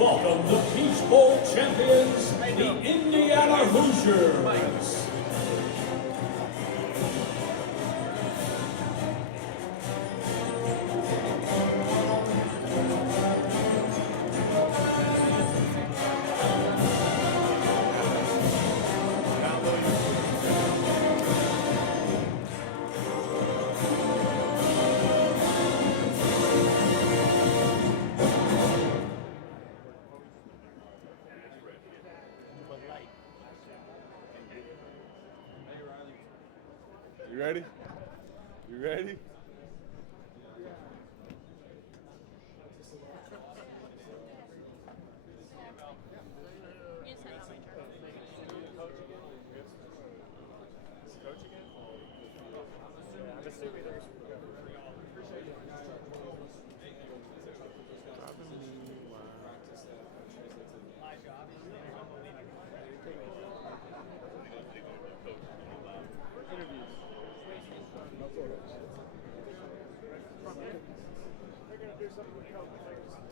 welcome the Peach Bowl champions, the Indiana Hoosiers. You ready? You ready?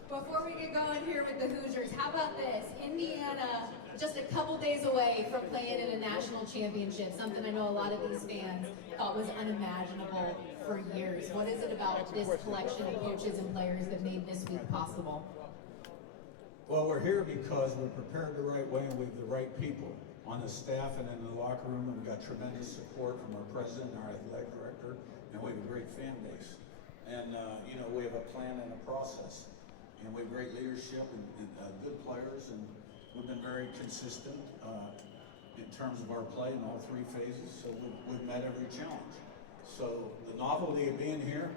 Before we get going here with the Hoosiers, how about this? Indiana, just a couple days away from playing in a national championship, something I know a lot of these fans thought was unimaginable for years. What is it about this collection of coaches and players that made this week possible? Well, we're here because we're prepared the right way and we have the right people on the staff and in the locker room. And we've got tremendous support from our president and our athletic director, and we have a great fan base. And, we have a plan and a process. And we have great leadership and good players, and we've been very consistent in terms of our play in all three phases, so we've met every challenge. So the novelty of being here,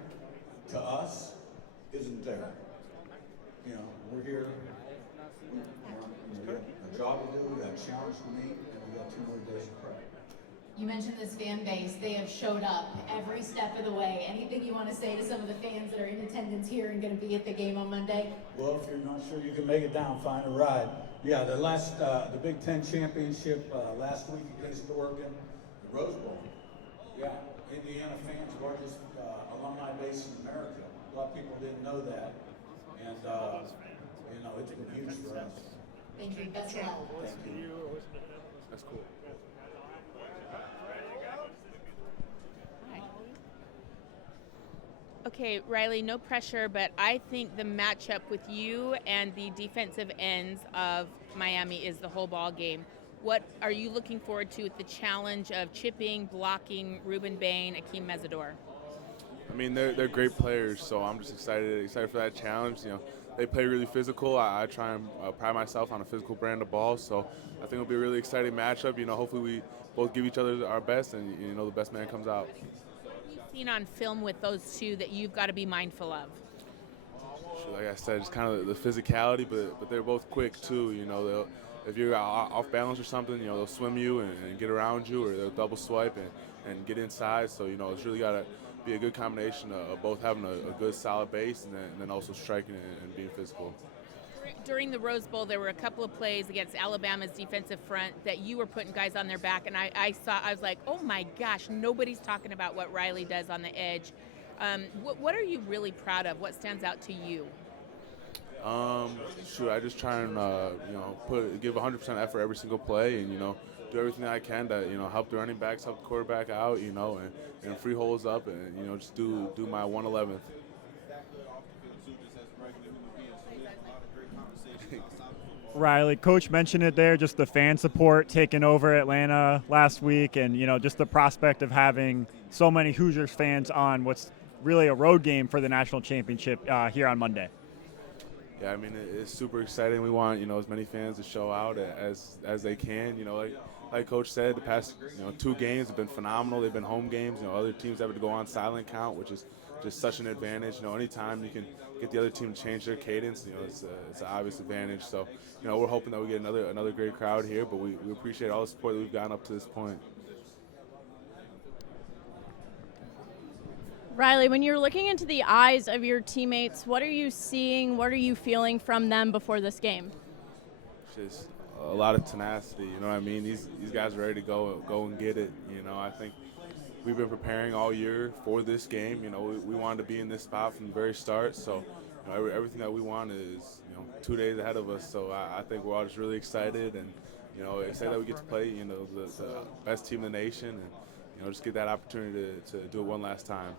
to us, isn't there. We're here, we got a job to do, we got a challenge to meet, and we got 2 more days of prep. You mentioned this fan base. They have showed up every step of the way. Anything you want to say to some of the fans that are in attendance here and going to be at the game on Monday? Well, if you're not sure you can make it down, find a ride. Yeah, the Big Ten Championship last week against Oregon, the Rose Bowl. Yeah, Indiana fans, largest alumni base in America. A lot of people didn't know that. And, it's been huge for us. Thank you. Best of luck. Thank you. That's cool. Okay, Riley, no pressure, but I think the matchup with you and the defensive ends of Miami is the whole ball game. What are you looking forward to with the challenge of chipping, blocking Ruben Bain, Akeem Mesidor? I mean, they're great players, so I'm just excited for that challenge. They play really physical. I try and pride myself on a physical brand of ball, so I think it'll be a really exciting matchup. Hopefully we both give each other our best, and the best man comes out. Seen on film with those two that you've got to be mindful of? Like I said, it's kind of the physicality, but they're both quick too. If you're off balance or something, they'll swim you and get around you, or they'll double swipe and get inside. So it's really got to be a good combination of both having a good solid base and then also striking and being physical. During the Rose Bowl, there were a couple of plays against Alabama's defensive front that you were putting guys on their back, and I was like, oh my gosh, nobody's talking about what Riley does on the edge. What are you really proud of? What stands out to you? I just try and give 100% effort every single play, and do everything I can to help the running backs, help the quarterback out, and free holes up, and just do my 111th. Riley, Coach mentioned it there, just the fan support taking over Atlanta last week, and just the prospect of having so many Hoosiers fans on what's really a road game for the national championship here on Monday. Yeah, I mean, it's super exciting. We want as many fans to show out as they can. Like Coach said, the past 2 games have been phenomenal. They've been home games. Other teams have to go on silent count, which is just such an advantage. Anytime you can get the other team to change their cadence, it's an obvious advantage. So, we're hoping that we get another great crowd here, but we appreciate all the support that we've gotten up to this point. Riley, when you're looking into the eyes of your teammates, what are you seeing? What are you feeling from them before this game? Just a lot of tenacity. You know what I mean? These guys are ready to go and get it. I think we've been preparing all year for this game. We wanted to be in this spot from the very start. So, everything that we want is 2 days ahead of us. So I think we're all just really excited and excited that we get to play the best team in the nation and just get that opportunity to do it one last time.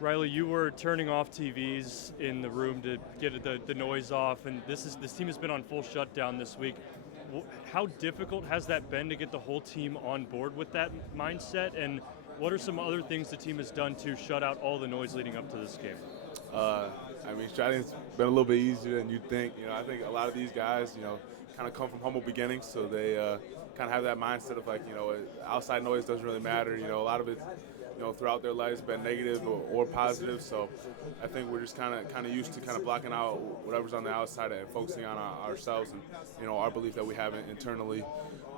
Riley, you were turning off TVs in the room to get the noise off, and this team has been on full shutdown this week. How difficult has that been to get the whole team on board with that mindset, and what are some other things the team has done to shut out all the noise leading up to this game? Shutting's been a little bit easier than you'd think. I think a lot of these guys, kind of come from humble beginnings, so they kind of have that mindset of outside noise doesn't really matter. A lot of it, throughout their lives been negative or positive. So I think we're just kind of used to kind of blocking out whatever's on the outside and focusing on ourselves and our belief that we have internally.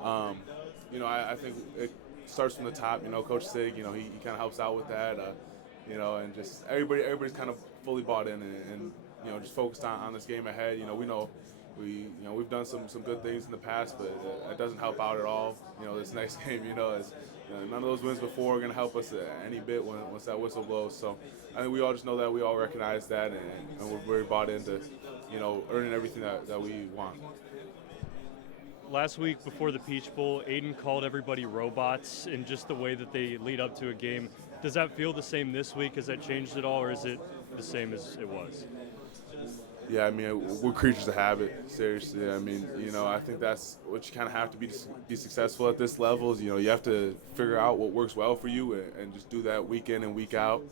I think it starts from the top. Coach Sig, he kind of helps out with that. And just everybody's kind of fully bought in and just focused on this game ahead. We've done some good things in the past, but it doesn't help out at all. This next game, none of those wins before are going to help us any bit once that whistle blows. So I think we all just know that, we all recognize that, and we're very bought into, earning everything that we want. Last week before the Peach Bowl, Aiden called everybody robots in just the way that they lead up to a game. Does that feel the same this week? Has that changed at all, or is it the same as it was? Yeah, we're creatures of habit, seriously. I think that's what you kind of have to be successful at this level is, you have to figure out what works well for you and just do that week in and week out.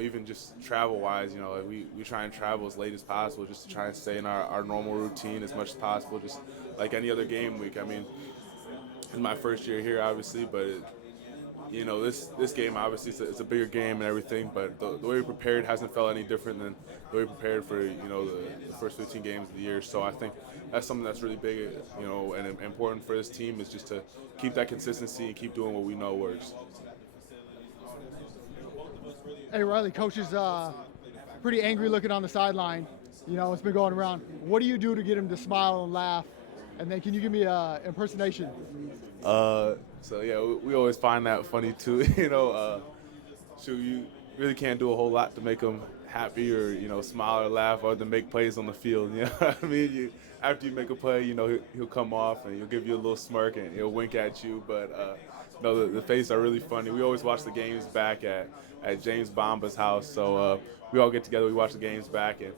Even just travel-wise, we try and travel as late as possible just to try and stay in our normal routine as much as possible, just like any other game week. It's my first year here, obviously, but this game, obviously, it's a bigger game and everything, but the way we prepared hasn't felt any different than the way we prepared for, the first 15 games of the year. So I think that's something that's really big, and important for this team is just to keep that consistency and keep doing what we know works. Hey, Riley, coach is pretty angry looking on the sideline. It's been going around. What do you do to get him to smile and laugh? And then can you give me an impersonation? So yeah, we always find that funny too. You really can't do a whole lot to make him happy or smile or laugh or to make plays on the field. You know what I mean? After you make a play, he'll come off and he'll give you a little smirk and he'll wink at you. But the faces are really funny. We always watch the games back at James Bomba's house. So we all get together, we watch the games back and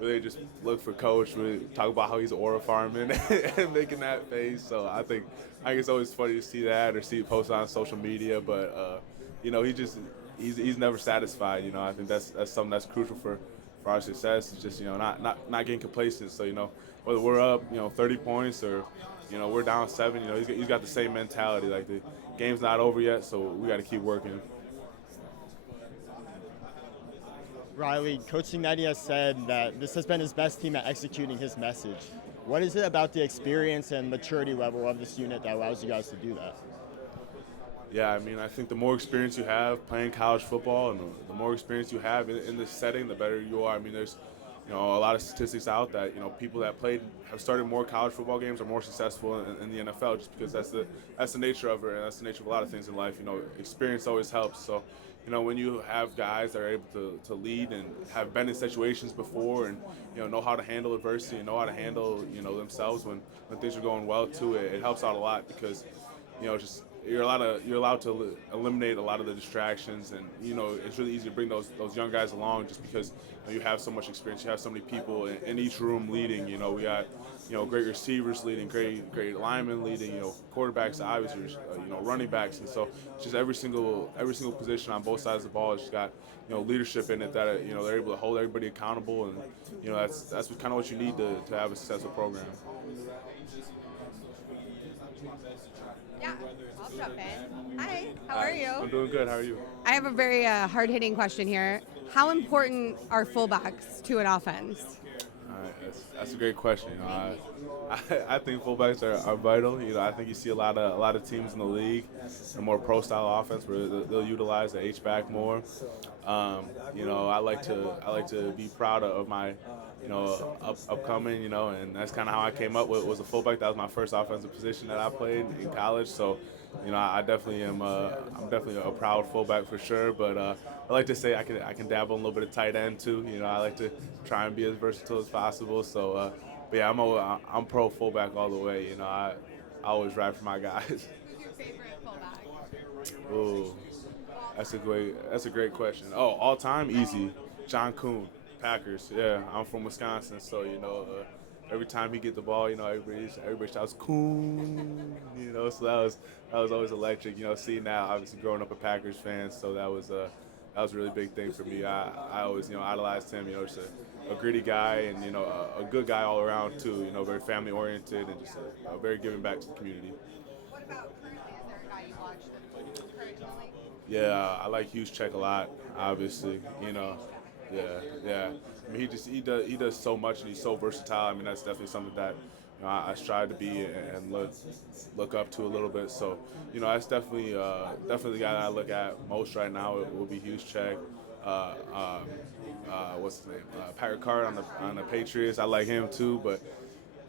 really just look for Coach. We talk about how he's aura farming and making that face. So I think it's always funny to see that or see it posted on social media. But he's never satisfied. I think that's something that's crucial for our success. It's just not getting complacent. So whether we're up 30 points or we're down 7, he's got the same mentality. Like the game's not over yet, so we got to keep working. Riley, Coach Cignetti has said that this has been his best team at executing his message. What is it about the experience and maturity level of this unit that allows you guys to do that? Yeah, I think the more experience you have playing college football and the more experience you have in this setting, the better you are. There's a lot of statistics out that people that have started more college football games are more successful in the NFL just because that's the nature of it, and that's the nature of a lot of things in life. Experience always helps. So when you have guys that are able to lead and have been in situations before and, know how to handle adversity and know how to handle, themselves when things are going well too, it helps out a lot because, just you're allowed to eliminate a lot of the distractions, and it's really easy to bring those young guys along just because you have so much experience, you have so many people in each room leading. We got great receivers leading, great linemen leading, quarterbacks obviously, running backs, and so just every single position on both sides of the ball has just got leadership in it that they're able to hold everybody accountable, and that's kind of what you need to have a successful program. Yeah, I'll jump in. Hi, how are you? I'm doing good. How are you? I have a very hard-hitting question here. How important are fullbacks to an offense? All right, that's a great question. I think fullbacks are vital. I think you see a lot of teams in the league, a more pro style offense where they'll utilize the H back more. I like to be proud of my upcoming, and that's kind of how I came up with was a fullback. That was my first offensive position that I played in college. So, I definitely am. I'm definitely a proud fullback for sure. But I like to say I can dabble in a little bit of tight end too. I like to try and be as versatile as possible. So, but yeah, I'm pro fullback all the way. I always ride for my guys. Who's your favorite fullback? Ooh, that's a great question. Oh, all time easy, John Kuhn. Packers, yeah. I'm from Wisconsin, so every time he get the ball, everybody shouts "Coon," So that was always electric. Seeing that, obviously growing up a Packers fan, so that was a really big thing for me. I always idolized him. Just a gritty guy and a good guy all around too. Very family oriented and just very giving back to the community. What about currently? Is there a guy you watch that's currently? Yeah, I like Hughes Check a lot. Obviously, Yeah. I mean, he does so much, and he's so versatile. I mean, that's definitely something that I strive to be and look up to a little bit. So, that's definitely the guy that I look at most right now. It will be Hughes Check. What's his name? Patrick Card on the Patriots. I like him too, but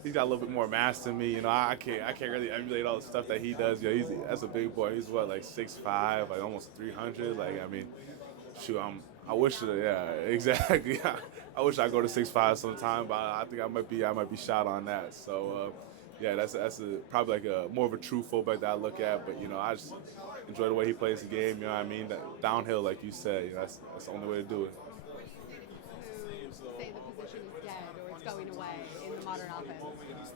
he's got a little bit more mass than me. I can't really emulate all the stuff that he does. That's a big boy. He's what, like 6'5", like almost 300. Like, I mean, shoot, I wish, yeah, exactly. I wish I go to 6'5" sometime, but I think I might be shot on that. So, yeah, that's probably like a more of a true fullback that I look at. But I just enjoy the way he plays the game. You know what I mean? Downhill, like you said, that's the only way to do it. What do you say to people who say the position is dead or it's going away in the modern offense?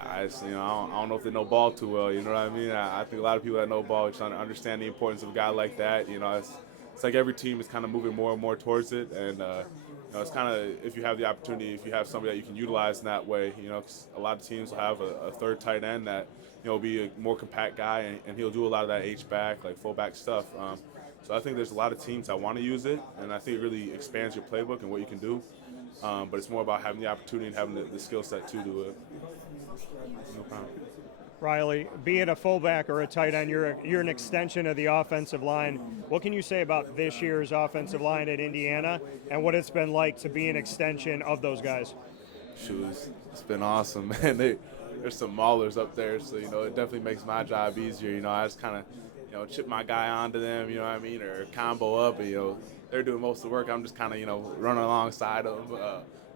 I don't know if they know ball too well. You know what I mean? I think a lot of people that know ball are trying to understand the importance of a guy like that. It's like every team is kind of moving more and more towards it, and it's kind of, if you have the opportunity, if you have somebody that you can utilize in that way, 'cause a lot of teams will have a third tight end that will be a more compact guy, and he'll do a lot of that H back, like fullback stuff. So I think there's a lot of teams that want to use it, and I think it really expands your playbook and what you can do. But it's more about having the opportunity and having the skill set to do it. No problem. Riley, being a fullback or a tight end, you're an extension of the offensive line. What can you say about this year's offensive line at Indiana and what it's been like to be an extension of those guys? Shoot, it's been awesome, man. There's some maulers up there, so it definitely makes my job easier. I just kind of chip my guy onto them, you know what I mean, or combo up, and they're doing most of the work. I'm just kind of running alongside them.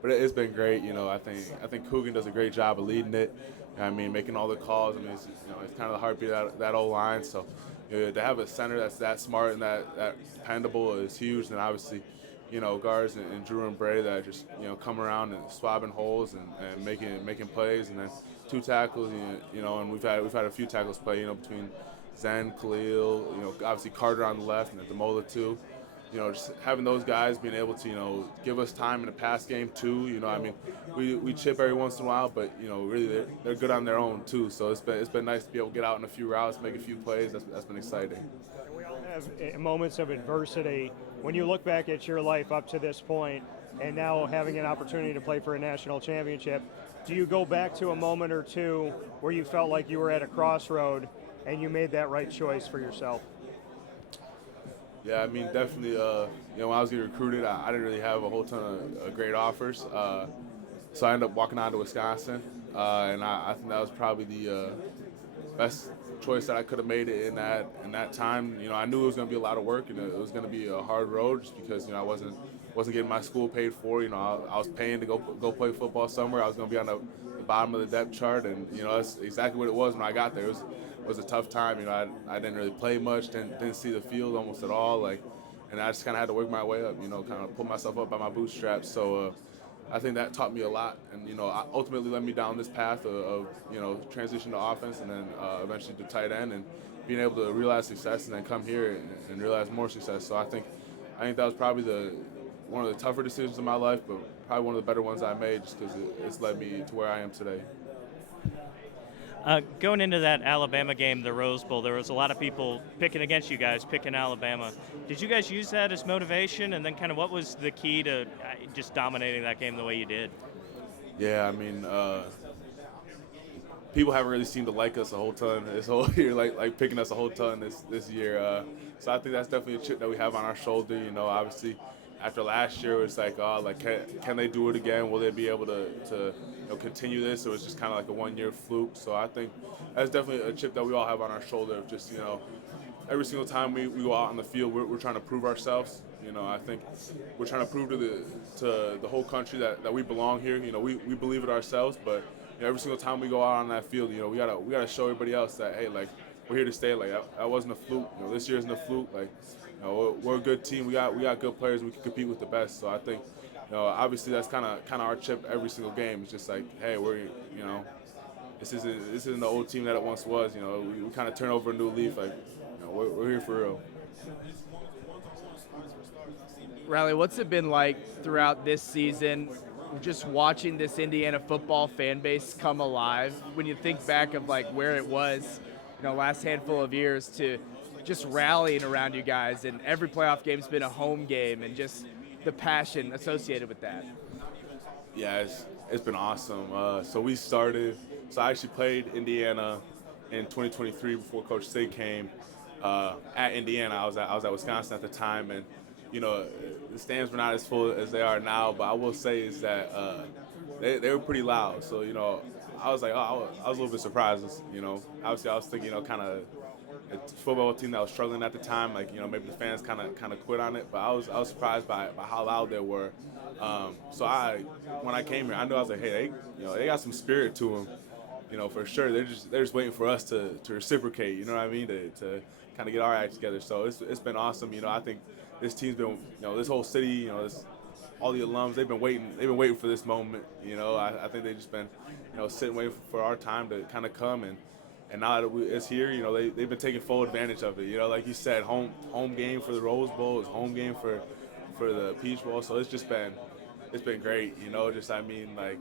But it's been great. I think Coogan does a great job of leading it. I mean, making all the calls. I mean, it's kind of the heartbeat of that old line. So to have a center that's that smart and that dependable is huge. And obviously, guards and Drew and Bray that just come around and swabbing holes and making plays. And then two tackles. And we've had a few tackles play. Between Zen, Khalil. Obviously Carter on the left and Demola too. Just having those guys being able to, give us time in the pass game too. I mean, we chip every once in a while, but really they're good on their own too. So it's been nice to be able to get out in a few routes, make a few plays. That's been exciting. We all have moments of adversity. When you look back at your life up to this point, and now having an opportunity to play for a national championship, do you go back to a moment or two where you felt like you were at a crossroad and you made that right choice for yourself? Yeah, I mean, definitely, when I was getting recruited, I didn't really have a whole ton of great offers. So I ended up walking on to Wisconsin, and I think that was probably the best choice that I could have made it in that time. You know, I knew it was going to be a lot of work and it was going to be a hard road just because, you know, I wasn't getting my school paid for. You know, I was paying to go play football somewhere. I was going to be on the bottom of the depth chart, and you know, that's exactly what it was when I got there. It was a tough time. You know, I didn't really play much, didn't see the field almost at all. Like, and I just kind of had to work my way up. You know, kind of pull myself up by my bootstraps. So. I think that taught me a lot, and you know, ultimately led me down this path of you know, transition to offense, and then eventually to tight end, and being able to realize success, and then come here and realize more success. So I think that was probably one of the tougher decisions in my life, but probably one of the better ones I made, just because it's led me to where I am today. Going into that Alabama game, the Rose Bowl, there was a lot of people picking against you guys, picking Alabama. Did you guys use that as motivation? And then kind of what was the key to just dominating that game the way you did? Yeah, I mean, people haven't really seemed to like us a whole ton this whole year, like picking us a whole ton this year. So I think that's definitely a chip that we have on our shoulder. You know, obviously, after last year, it's like, can they do it again? Will they be able to you know, continue this? Or it's just kind of like a one-year fluke. So I think that's definitely a chip that we all have on our shoulder. Of just, you know, every single time we go out on the field, we're trying to prove ourselves. You know, I think we're trying to prove to the whole country that we belong here. You know, we believe it ourselves, but you know, every single time we go out on that field, you know, we gotta show everybody else that, hey, like, we're here to stay. Like, that wasn't a fluke. You know, this year isn't a fluke. Like, you know, we're a good team. We got good players. We can compete with the best. So I think, you know, obviously that's kind of our chip every single game. It's just like, hey, you know, this isn't the old team that it once was. You know, we kind of turn over a new leaf. Like, you know, we're here for real. Riley, what's it been like throughout this season, just watching this Indiana football fan base come alive? When you think back of like where it was, you know, last handful of years, to just rallying around you guys, and every playoff game's been a home game, and just the passion associated with that. Yeah, it's been awesome. So I actually played Indiana in 2023 before Coach Sig came. At Indiana, I was at Wisconsin at the time, and you know, the stands were not as full as they are now. But I will say is that they were pretty loud. So you know, I was like, I was a little bit surprised. You know, obviously I was thinking, you know, kind of a football team that was struggling at the time, like, you know, maybe the fans kind of quit on it. But I was surprised by how loud they were. So when I came here, I knew, I was like, hey, they got some spirit to them. You know, for sure. They're just waiting for us to reciprocate. You know what I mean? To kind of get our act together. So it's been awesome. You know, I think this team's been, you know, this whole city, you know, all the alums, they've been waiting for this moment. You know, I think they've just been, you know, sitting waiting for our time to kind of come, and now that it's here, you know, they've been taking full advantage of it. You know, like you said, home game for the Rose Bowl, it's home game for the Peach Bowl. So it's been great. You know, just, I mean, like,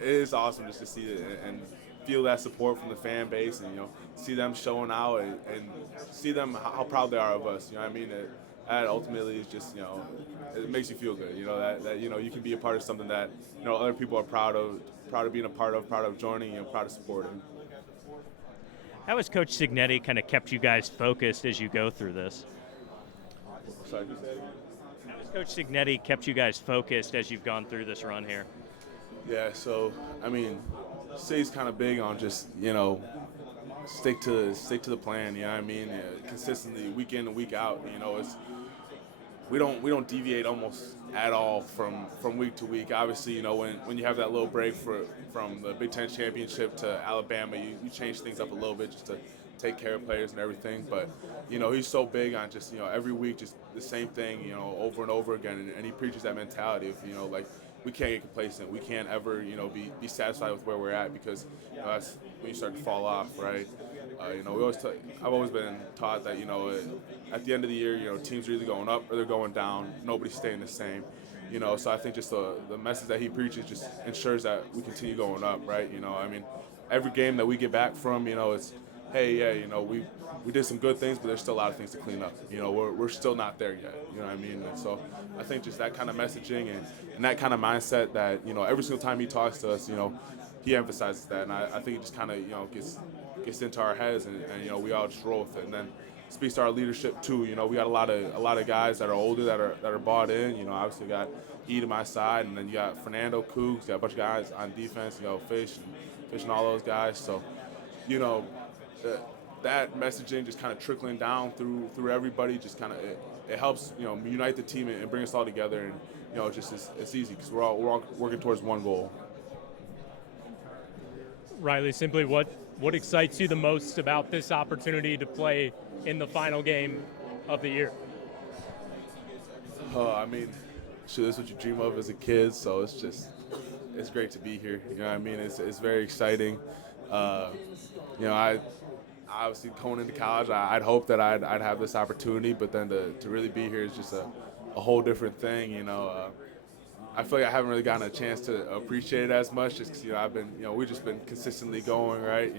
it is awesome just to see it and feel that support from the fan base, and you know, see them showing out and see them how proud they are of us. You know what I mean? That ultimately is just, you know, it makes you feel good. You know, that you know, you can be a part of something that, you know, other people are proud of being a part of, proud of joining, and proud of supporting. How has Coach Signetti kind of kept you guys focused as you go through this? Sorry, who said it? How has Coach Signetti kept you guys focused as you've gone through this run here? Yeah, so I mean, Sig's kind of big on just, you know, stick to the plan. You know what I mean? Consistently, week in and week out. You know, we don't deviate almost at all from week to week. Obviously, you know, when you have that little break from the Big Ten championship to Alabama, you change things up a little bit just to take care of players and everything. But you know, he's so big on just, you know, every week just the same thing, you know, over and over again, and he preaches that mentality of, you know, like, we can't get complacent. We can't ever, you know, be satisfied with where we're at, because you know, that's when you start to fall off, right? You know, I've always been taught that, you know, at the end of the year, you know, teams are either going up or they're going down. Nobody's staying the same. You know, so I think just the message that he preaches just ensures that we continue going up, right? You know, I mean, every game that we get back from, you know, it's, hey, yeah, you know, we did some good things, but there's still a lot of things to clean up. You know, we're still not there yet. You know what I mean? And so I think just that kind of messaging and that kind of mindset that, you know, every single time he talks to us, you know, he emphasizes that. And I think it just kind of, you know, gets into our heads, and you know, we all just roll with it. And then speaks to our leadership too. You know, we got a lot of guys that are older that are bought in. You know, obviously we got E to my side, and then you got Fernando Cougs, you got a bunch of guys on defense, you know, Fish and all those guys. So, you know, that messaging just kind of trickling down through everybody, just kind of it helps unite the team and bring us all together. And it's easy because we're all working towards one goal. Riley, simply what excites you the most about this opportunity to play in the final game of the year? I mean, this is what you dream of as a kid, so it's great to be here. You know what I mean? It's very exciting. I obviously going into college, I'd hope that I'd have this opportunity, but then to really be here is just a whole different thing. I feel like I haven't really gotten a chance to appreciate it as much, just because we've just been consistently going, right?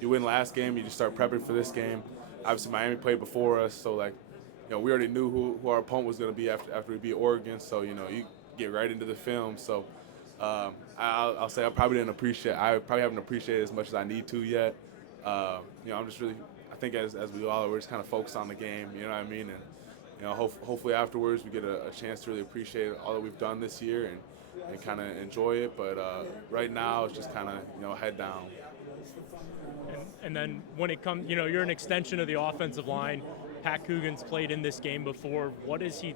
You win last game, you just start prepping for this game. Obviously, Miami played before us, so we already knew who our opponent was going to be after we beat Oregon. So you get right into the film. So I'll say I probably haven't appreciated it as much as I need to yet. I'm just really, I think as we all are, we're just kind of focused on the game. You know what I mean? And hopefully afterwards we get a chance to really appreciate all that we've done this year and kind of enjoy it. But right now it's just kind of head down. And then when it comes, you're an extension of the offensive line. Pat Coogan's played in this game before. What does he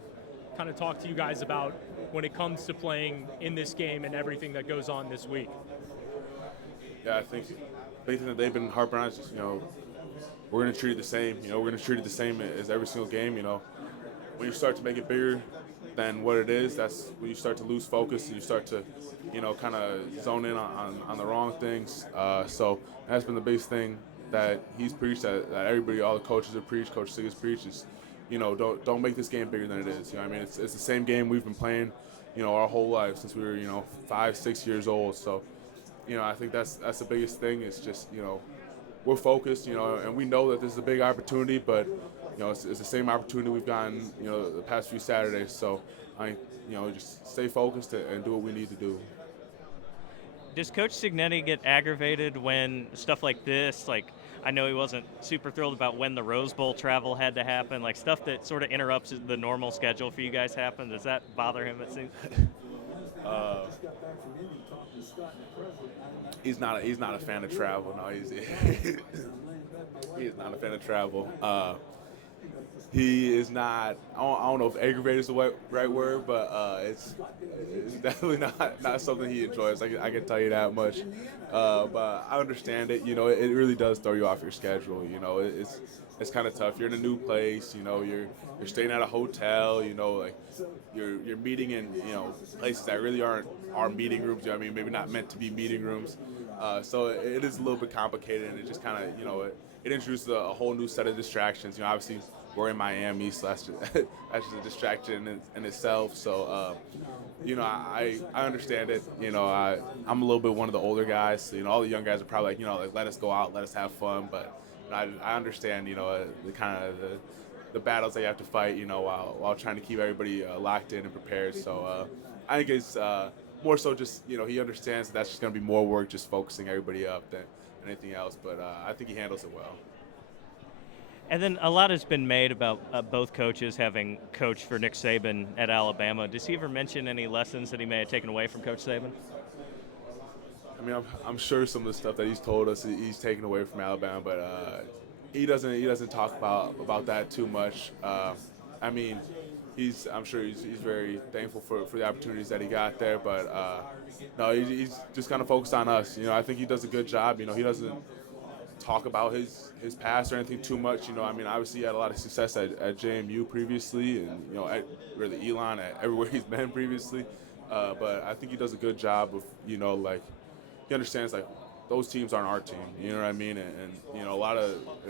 kind of talk to you guys about when it comes to playing in this game and everything that goes on this week? Yeah, I think the big thing that they've been harping on is just, we're going to treat it the same. We're going to treat it the same as every single game. When you start to make it bigger than what it is, that's when you start to lose focus and you start to, kind of zone in on the wrong things. So that's been the biggest thing that he's preached, that everybody, all the coaches have preached, Coach Sig has preached, is, don't make this game bigger than it is. I mean, it's the same game we've been playing, our whole life since we were, 5-6 years old. So, I think that's the biggest thing is just, we're focused, and we know that this is a big opportunity, but, it's the same opportunity we've gotten, the past few Saturdays. So, just stay focused and do what we need to do. Does Coach Signetti get aggravated when stuff like this, I know he wasn't super thrilled about when the Rose Bowl travel had to happen, stuff that sort of interrupts the normal schedule for you guys happen? Does that bother him, it seems? He's not a fan of travel. No, he's not a fan of travel. He is not. I don't know if aggravated is the right word, but it's definitely not something he enjoys. I can tell you that much. But I understand it. It really does throw you off your schedule. It's kind of tough. You're in a new place. You're staying at a hotel. You're meeting in places that really aren't our meeting rooms. Maybe not meant to be meeting rooms. So it is a little bit complicated, and it just kind of it introduces a whole new set of distractions. Obviously we're in Miami, so that's just a distraction in itself. So I understand it. I'm a little bit one of the older guys. So, all the young guys are probably let us go out, let us have fun. But I understand the kind of the battles that you have to fight while trying to keep everybody locked in and prepared. So I think it's more so just he understands that's just going to be more work, just focusing everybody up than anything else. But I think he handles it well. And then a lot has been made about both coaches having coached for Nick Saban at Alabama. Does he ever mention any lessons that he may have taken away from Coach Saban? I mean, I'm sure some of the stuff that he's told us he's taken away from Alabama, but he doesn't talk about that too much. I mean, I'm sure he's very thankful for the opportunities that he got there, but no, he's just kind of focused on us. I think he does a good job. He doesn't talk about his past or anything too much. Obviously he had a lot of success at JMU previously, and at really Elon, at everywhere he's been previously. But I think he does a good job of he understands those teams aren't our team. You know what I mean? And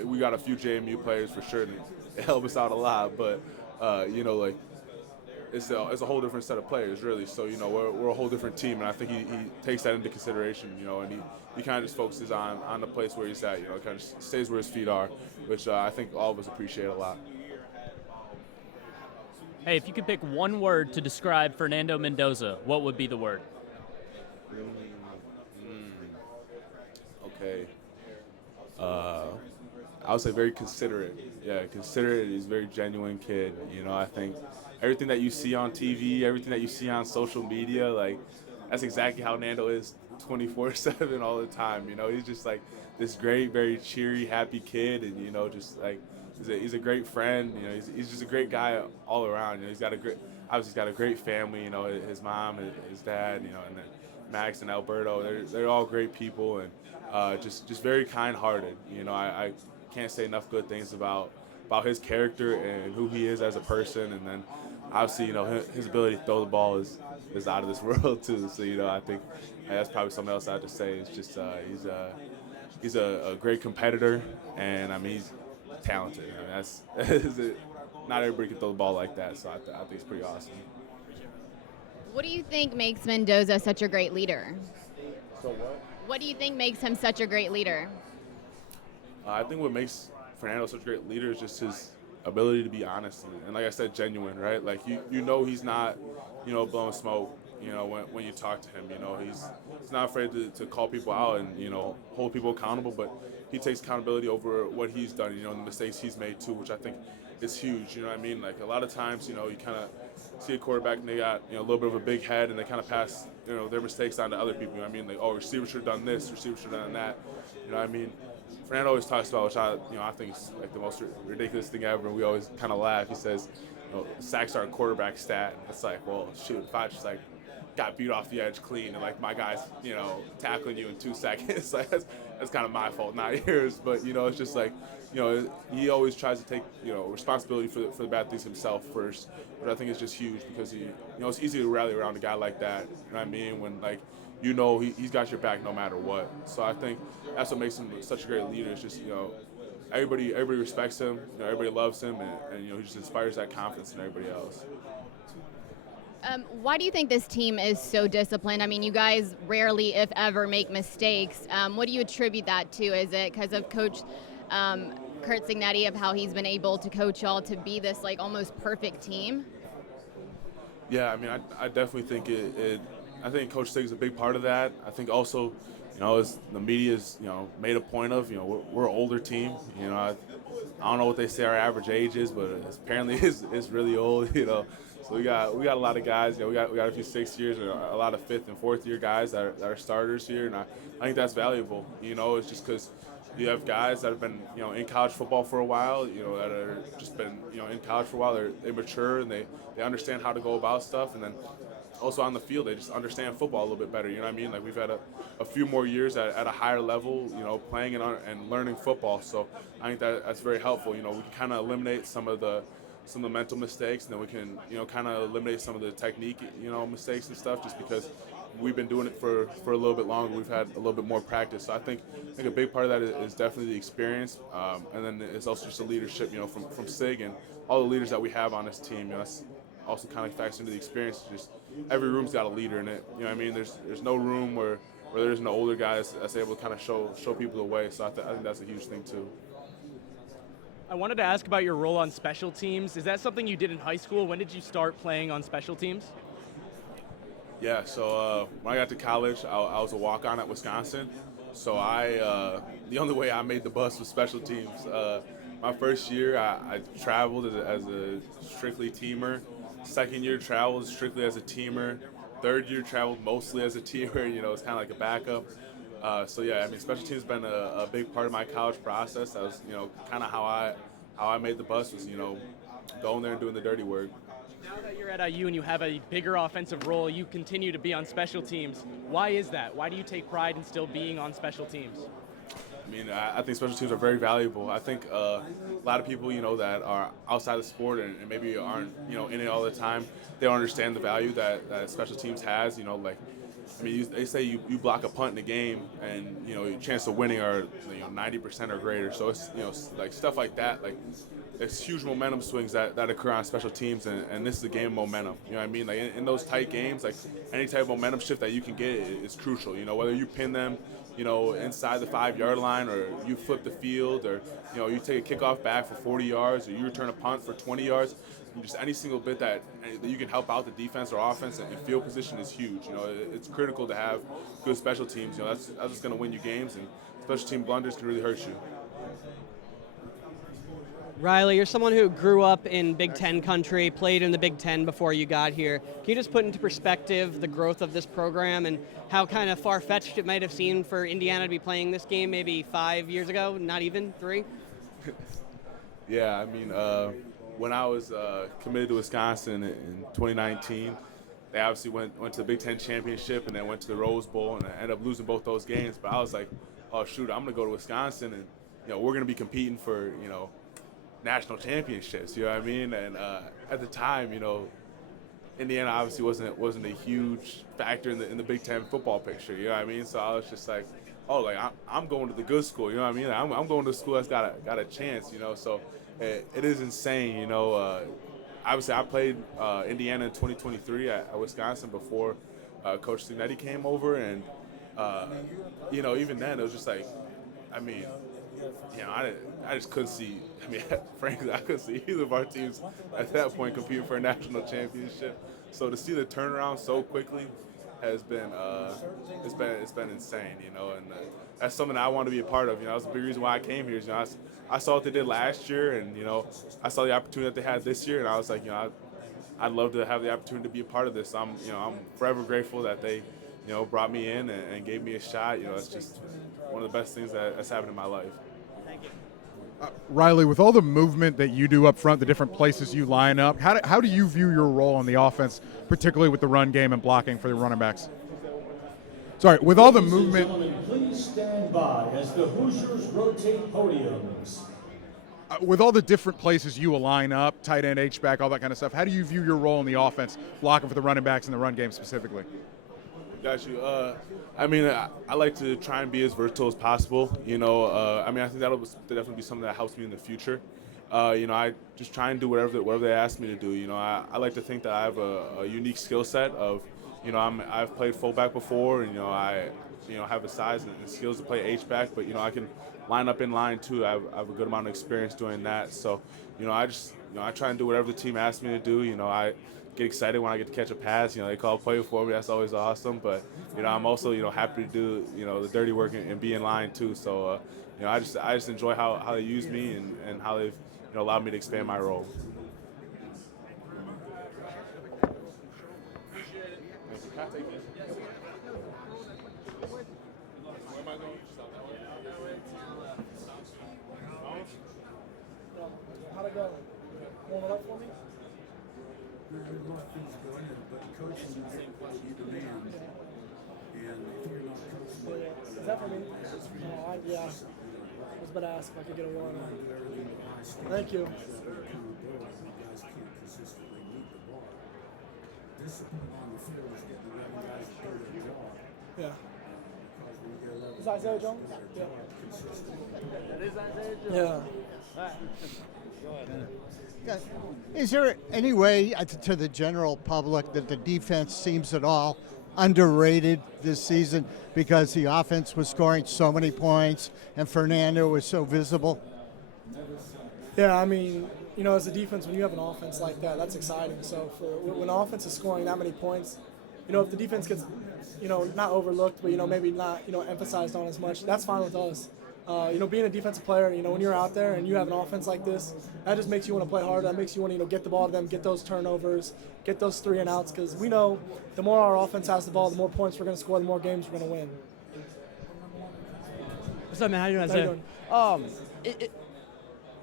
we got a few JMU players for sure that help us out a lot, but it's a whole different set of players, really. So, we're a whole different team, and I think he takes that into consideration, and he kind of just focuses on the place where he's at, kind of stays where his feet are, which I think all of us appreciate a lot. Hey, if you could pick one word to describe Fernando Mendoza, what would be the word? Okay. I would say very considerate. Yeah, considerate. He's a very genuine kid. I think everything that you see on TV, everything that you see on social media, that's exactly how Nando is 24/7 all the time. You know, he's just like this great, very cheery, happy kid, and you know, just like he's a great friend. You know, he's just a great guy all around. You know, obviously he's got a great family. You know, his mom, his dad, you know, and then Max and Alberto. They're all great people, and just very kind-hearted. You know, I can't say enough good things about his character and who he is as a person, and then obviously, you know, his ability to throw the ball is out of this world too. So, you know, I think that's probably something else I have to say. It's just he's a great competitor, and I mean he's talented. I mean that's not everybody can throw the ball like that. So I think it's pretty awesome. What do you think makes Mendoza such a great leader? So what? What do you think makes him such a great leader? I think what makes Fernando such a great leader is just his ability to be honest and like I said, genuine, right? Like you know he's not, you know, blowing smoke, you know, when you talk to him. You know, he's not afraid to call people out and, you know, hold people accountable, but he takes accountability over what he's done, you know, and the mistakes he's made too, which I think is huge, you know what I mean? Like a lot of times, you know, you kind of see a quarterback and they got, you know, a little bit of a big head and they kind of pass, you know, their mistakes on to other people, you know what I mean? Like, oh, receiver should have done this, receiver should have done that, you know what I mean? Fernando always talks about, which I think is like the most ridiculous thing ever, and we always kind of laugh. He says, you know, sacks are a quarterback stat. It's like, well, shoot, if I just like got beat off the edge clean and like my guy's, you know, tackling you in 2 seconds, like that's kind of my fault, not yours. But you know, it's just like, you know, he always tries to take, you know, responsibility for the bad things himself first, which I think is just huge because he, you know, it's easy to rally around a guy like that. You know what I mean? When like, you know, he's got your back no matter what. So I think that's what makes him such a great leader. It's just, you know, everybody respects him, you know, everybody loves him, and you know, he just inspires that confidence in everybody else. Why do you think this team is so disciplined? I mean, you guys rarely, if ever, make mistakes. What do you attribute that to? Is it because of Coach Kurt Cignetti, of how he's been able to coach y'all to be this like almost perfect team? Yeah, I mean, I definitely think I think Coach Sig is a big part of that. I think also, you know, as the media's, you know, made a point of, you know, we're an older team. You know, I don't know what they say our average age is, but apparently it's really old. You know, so we got a lot of guys. You know, we got a few 6 years, or a lot of 5th and 4th year guys that are starters here, and I think that's valuable. You know, it's just because you have guys that have been, you know, in college football for a while. You know, that are just been, you know, in college for a while. They mature and they understand how to go about stuff, and then also on the field, they just understand football a little bit better. You know what I mean? Like we've had a few more years at a higher level, you know, playing and learning football. So I think that's very helpful. You know, we can kind of eliminate some of the mental mistakes, and then we can, you know, kind of eliminate some of the technique, you know, mistakes and stuff, just because we've been doing it for a little bit longer. We've had a little bit more practice. So I think a big part of that is definitely the experience, and then it's also just the leadership, you know, from Sig and all the leaders that we have on this team. You know, that's also kind of factors into the experience. Just every room's got a leader in it. You know what I mean? There's no room where there's an older guy that's able to kind of show people the way. So I think that's a huge thing too. I wanted to ask about your role on special teams. Is that something you did in high school? When did you start playing on special teams? Yeah, so when I got to college, I was a walk-on at Wisconsin. So the only way I made the bus was special teams. My first year, I traveled as a strictly teamer. Second year, traveled strictly as a teamer. Third year, traveled mostly as a teamer. You know, it's kind of like a backup. So yeah, I mean, special teams has been a big part of my college process. That was, you know, kind of how I made the bus, was, you know, going there and doing the dirty work. Now that you're at IU and you have a bigger offensive role, you continue to be on special teams. Why is that? Why do you take pride in still being on special teams? I mean, I think special teams are very valuable. I think a lot of people, you know, that are outside the sport and maybe aren't, you know, in it all the time, they don't understand the value that special teams has. You know, like, I mean, they say you block a punt in a game and, you know, your chance of winning are, you know, 90% or greater. So it's, you know, like stuff like that, like it's huge momentum swings that occur on special teams, and this is a game of momentum. You know what I mean? Like in those tight games, like any type of momentum shift that you can get is crucial. You know, whether you pin them, you know, inside the 5-yard line, or you flip the field, or, you know, you take a kickoff back for 40 yards, or you return a punt for 20 yards. Just any single bit that you can help out the defense or offense and field position is huge. You know, it's critical to have good special teams. You know, that's just going to win you games, and special team blunders can really hurt you. Riley, you're someone who grew up in Big Ten country, played in the Big Ten before you got here. Can you just put into perspective the growth of this program and how kind of far-fetched it might have seemed for Indiana to be playing this game maybe 5 years ago, not even 3? Yeah, I mean, when I was committed to Wisconsin in 2019, they obviously went to the Big Ten championship and then went to the Rose Bowl and ended up losing both those games. But I was like, oh shoot, I'm gonna go to Wisconsin and we're gonna be competing for national championships. You know what I mean? And at the time, Indiana obviously wasn't a huge factor in the Big Ten football picture. You know what I mean? So I was just like, oh, like I'm going to the good school. You know what I mean? I'm going to a school that's got a chance. So it is insane. Obviously I played Indiana in 2023 at Wisconsin before Coach Signetti came over, and even then it was just like, I mean, I just couldn't see. I mean, frankly, I couldn't see either of our teams at that point competing for a national championship. So to see the turnaround so quickly has been it's been insane, and that's something that I want to be a part of. That's a big reason why I came here. I saw what they did last year, and I saw the opportunity that they had this year, and I was like, I'd love to have the opportunity to be a part of this. I'm forever grateful that they brought me in and gave me a shot. It's just one of the best things that's happened in my life. Thank you. Riley, with all the movement that you do up front, the different places you line up, how do you view your role on the offense, particularly with the run game and blocking for the running backs? Sorry, with all the movement. Please stand by as the Hoosiers rotate podiums. With all the different places you line up, tight end, H-back, all that kind of stuff, how do you view your role in the offense, blocking for the running backs in the run game specifically? Got you. I mean, I like to try and be as versatile as possible. I mean, I think that'll definitely be something that helps me in the future. I just try and do whatever they ask me to do. I like to think that I have a unique skill set of, I've played fullback before, and I have the size and skills to play H-back, but I can line up in line too. I have a good amount of experience doing that. So, I try and do whatever the team asks me to do. I get excited when I get to catch a pass. They call a play for me. That's always awesome. But I'm also happy to do the dirty work and be in line too. So I just enjoy how they use me and how they've allowed me to expand my role. How'd it go? Warm it up for me? There's a lot of things going on, but coaching is what you demand. And if you're not coaching, is that for me? Yeah. I was about to ask if I could get a warm up. Thank you. You guys can't consistently meet the bar. Discipline on the field is getting the young guys to do their job. Yeah. Because when you get 11 Is Isaiah guys Jones? do their job consistently. That is Isaiah Jones. Yeah. Is there any way to the general public that the defense seems at all underrated this season because the offense was scoring so many points and Fernando was so visible? Yeah, I mean, as a defense, when you have an offense like that, that's exciting. So when an offense is scoring that many points, if the defense gets, not overlooked, but, maybe not, emphasized on as much, that's fine with us. Being a defensive player, when you're out there and you have an offense like this, that just makes you want to play harder. That makes you want to, get the ball to them, get those turnovers, get those 3 and outs, because we know the more our offense has the ball, the more points we're going to score, the more games we're going to win. What's up, man? How you doing, Isaiah?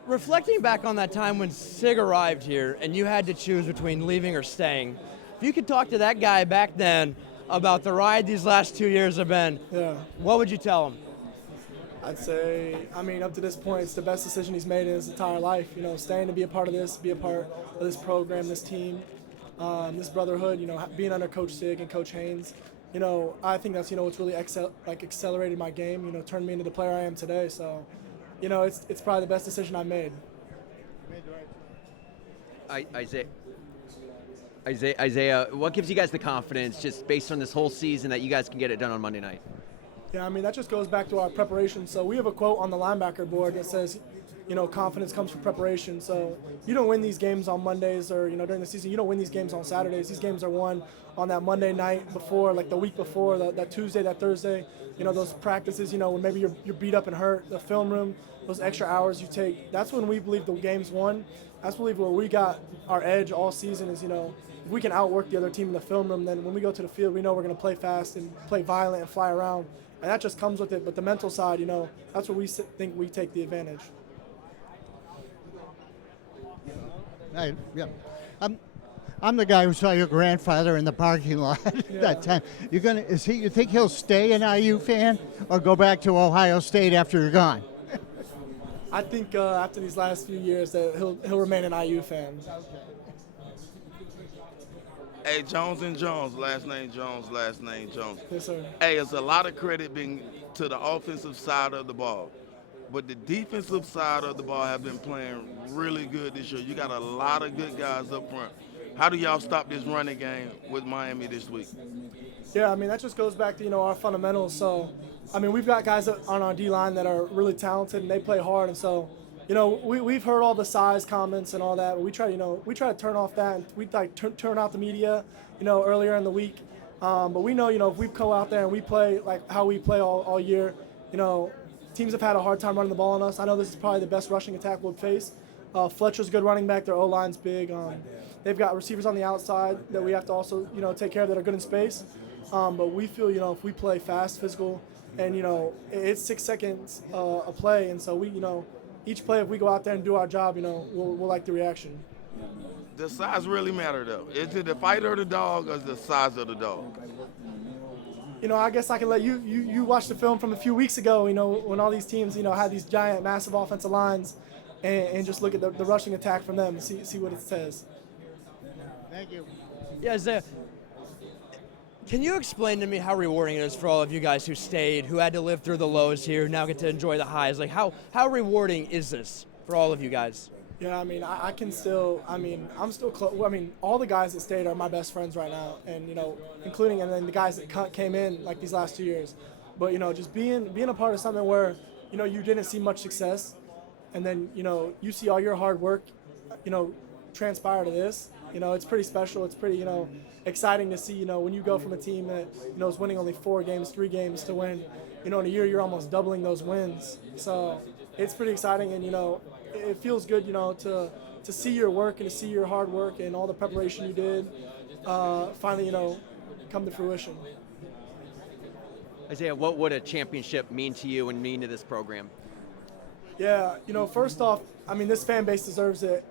Reflecting back on that time when Sig arrived here and you had to choose between leaving or staying, if you could talk to that guy back then about the ride these last 2 years have been, what would you tell him? I'd say, up to this point, it's the best decision he's made in his entire life. Staying to be a part of this, be a part of this program, this team, this brotherhood. Being under Coach Sig and Coach Haynes. I think that's what's really accelerated my game. Turned me into the player I am today. So, it's probably the best decision I've made. Isaiah, what gives you guys the confidence, just based on this whole season, that you guys can get it done on Monday night? Yeah, that just goes back to our preparation. So we have a quote on the linebacker board that says, confidence comes from preparation. So you don't win these games on Mondays or, during the season. You don't win these games on Saturdays. These games are won on that Monday night before, like the week before, that Tuesday, that Thursday. Those practices, when maybe you're beat up and hurt, the film room, those extra hours you take. That's when we believe the game's won. That's believe where we got our edge all season is, if we can outwork the other team in the film room, then when we go to the field, we know we're going to play fast and play violent and fly around. And that just comes with it. But the mental side, that's where we think we take the advantage. Yeah. I'm the guy who saw your grandfather in the parking lot that time. You think he'll stay an IU fan or go back to Ohio State after you're gone? I think after these last few years that he'll remain an IU fan. Hey, Jones and Jones, last name Jones, last name Jones. Yes, sir. Hey, it's a lot of credit being to the offensive side of the ball. But the defensive side of the ball have been playing really good this year. You got a lot of good guys up front. How do y'all stop this running game with Miami this week? Yeah, that just goes back to, our fundamentals. So, we've got guys on our D-line that are really talented and they play hard. And so, we've heard all the size comments and all that, but we try to turn off that. And we turn off the media, earlier in the week. But we know, if we go out there and we play like how we play all year, teams have had a hard time running the ball on us. I know this is probably the best rushing attack we'll face. Fletcher's a good running back. Their O-line's big. They've got receivers on the outside that we have to also, take care of that are good in space. But we feel, if we play fast, physical, and, it's 6 seconds a play. And so we, each play, if we go out there and do our job, we'll like the reaction. Does size really matter, though? Is it the fight or the dog or the size of the dog? I guess I can let you watch the film from a few weeks ago, when all these teams, had these giant, massive offensive lines and just look at the rushing attack from them and see what it says. Thank you. Yeah, Isaiah, can you explain to me how rewarding it is for all of you guys who stayed, who had to live through the lows here, who now get to enjoy the highs? Like, how rewarding is this for all of you guys? Yeah, I can still, I'm still close. All the guys that stayed are my best friends right now, and, including, and then the guys that came in, like, these last 2 years. But, just being a part of something where, you didn't see much success, and then, you see all your hard work, transpire to this, it's pretty special. It's pretty, exciting to see, when you go from a team that, is winning only 4 games, 3 games to win, in a year you're almost doubling those wins. So it's pretty exciting, and, it feels good, to see your work and to see your hard work and all the preparation you did finally, come to fruition. Isaiah, what would a championship mean to you and mean to this program? Yeah, first off, this fan base deserves it.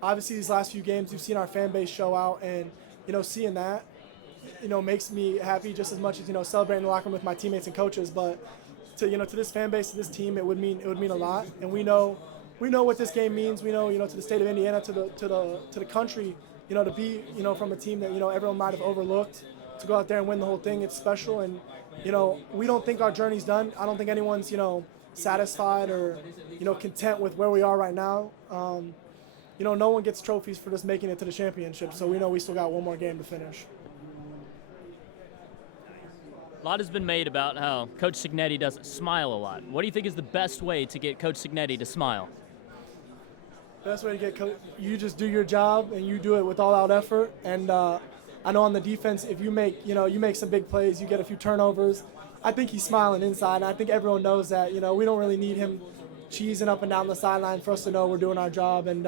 Obviously these last few games, you've seen our fan base show out, and, seeing that, makes me happy just as much as, celebrating the locker room with my teammates and coaches. But to this fan base, to this team, it would mean a lot. And we know what this game means. We know, to the state of Indiana, to the country, to be, from a team that, everyone might have overlooked, to go out there and win the whole thing. It's special. And, we don't think our journey's done. I don't think anyone's, satisfied or, content with where we are right now. No one gets trophies for just making it to the championship. So we know we still got one more game to finish. A lot has been made about how Coach Cignetti doesn't smile a lot. What do you think is the best way to get Coach Cignetti to smile? Best way to get you just do your job and you do it with all out effort. And I know on the defense, if you make some big plays, you get a few turnovers. I think he's smiling inside, and I think everyone knows that. We don't really need him cheesing up and down the sideline for us to know we're doing our job. And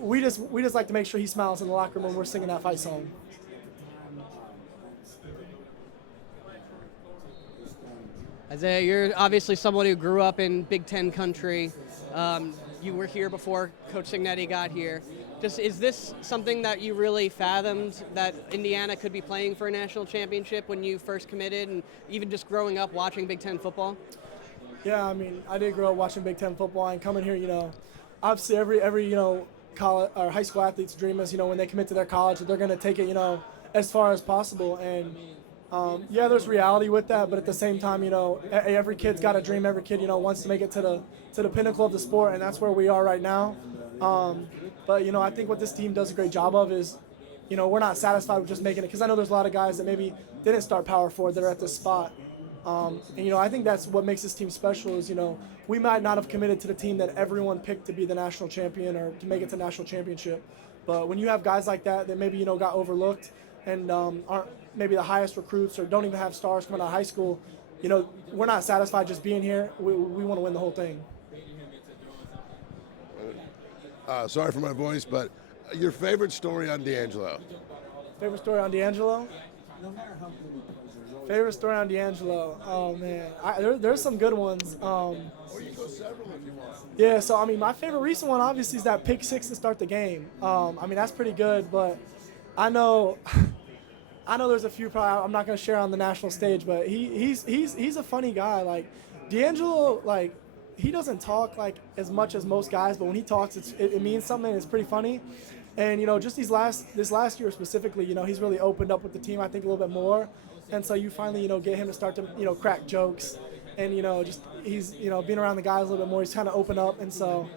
we just like to make sure he smiles in the locker room when we're singing that fight song. Isaiah, you're obviously someone who grew up in Big Ten country. You were here before Coach Cignetti got here. Is this something that you really fathomed, that Indiana could be playing for a national championship when you first committed, and even just growing up watching Big Ten football? Yeah, I did grow up watching Big Ten football, and coming here, obviously every college or high school athlete's dream is, when they commit to their college, that they're going to take it, as far as possible. And there's reality with that, but at the same time, every kid's got a dream. Every kid, wants to make it to the pinnacle of the sport, and that's where we are right now. But I think what this team does a great job of is, we're not satisfied with just making it, because I know there's a lot of guys that maybe didn't start Power 4 that are at this spot. And I think that's what makes this team special is, we might not have committed to the team that everyone picked to be the national champion or to make it to national championship. But when you have guys like that maybe, got overlooked and aren't maybe the highest recruits or don't even have stars coming out of high school, we're not satisfied just being here. We want to win the whole thing. Sorry for my voice, but your favorite story on D'Angelo? Favorite story on D'Angelo? Favorite story on D'Angelo? Oh, man. There's some good ones. Or you can go several if you want. Yeah, so, my favorite recent one, obviously, is that pick six to start the game. That's pretty good, but I know there's a few probably I'm not going to share on the national stage, but he's a funny guy. Like, D'Angelo, like, he doesn't talk, like, as much as most guys, but when he talks, it means something. It's pretty funny. And, just this last year specifically, he's really opened up with the team, I think, a little bit more. And so you finally, get him to start to, crack jokes. And, just he's, being around the guys a little bit more. He's kind of opened up. And so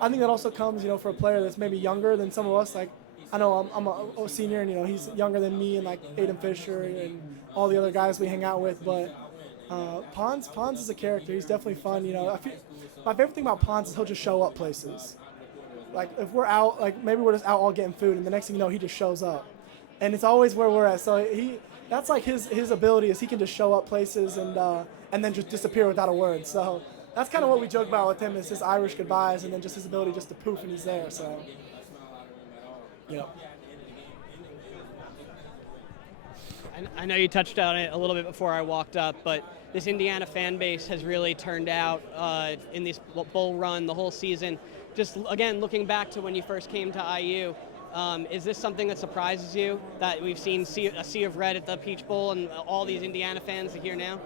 I think that also comes, for a player that's maybe younger than some of us. Like, I know I'm a senior, and, he's younger than me and, like, Aiden Fisher and all the other guys we hang out with. But Pons is a character. He's definitely fun. My favorite thing about Pons is he'll just show up places. Like, if we're out, like, maybe we're just out all getting food, and the next thing you know, he just shows up. And it's always where we're at. So that's like his ability is he can just show up places and then just disappear without a word. So that's kind of what we joke about with him is his Irish goodbyes and then just his ability just to poof and he's there. So, I know you touched on it a little bit before I walked up, but this Indiana fan base has really turned out in this bowl run the whole season. Just, again, looking back to when you first came to IU, is this something that surprises you, that we've seen a sea of red at the Peach Bowl and all these Indiana fans are here now?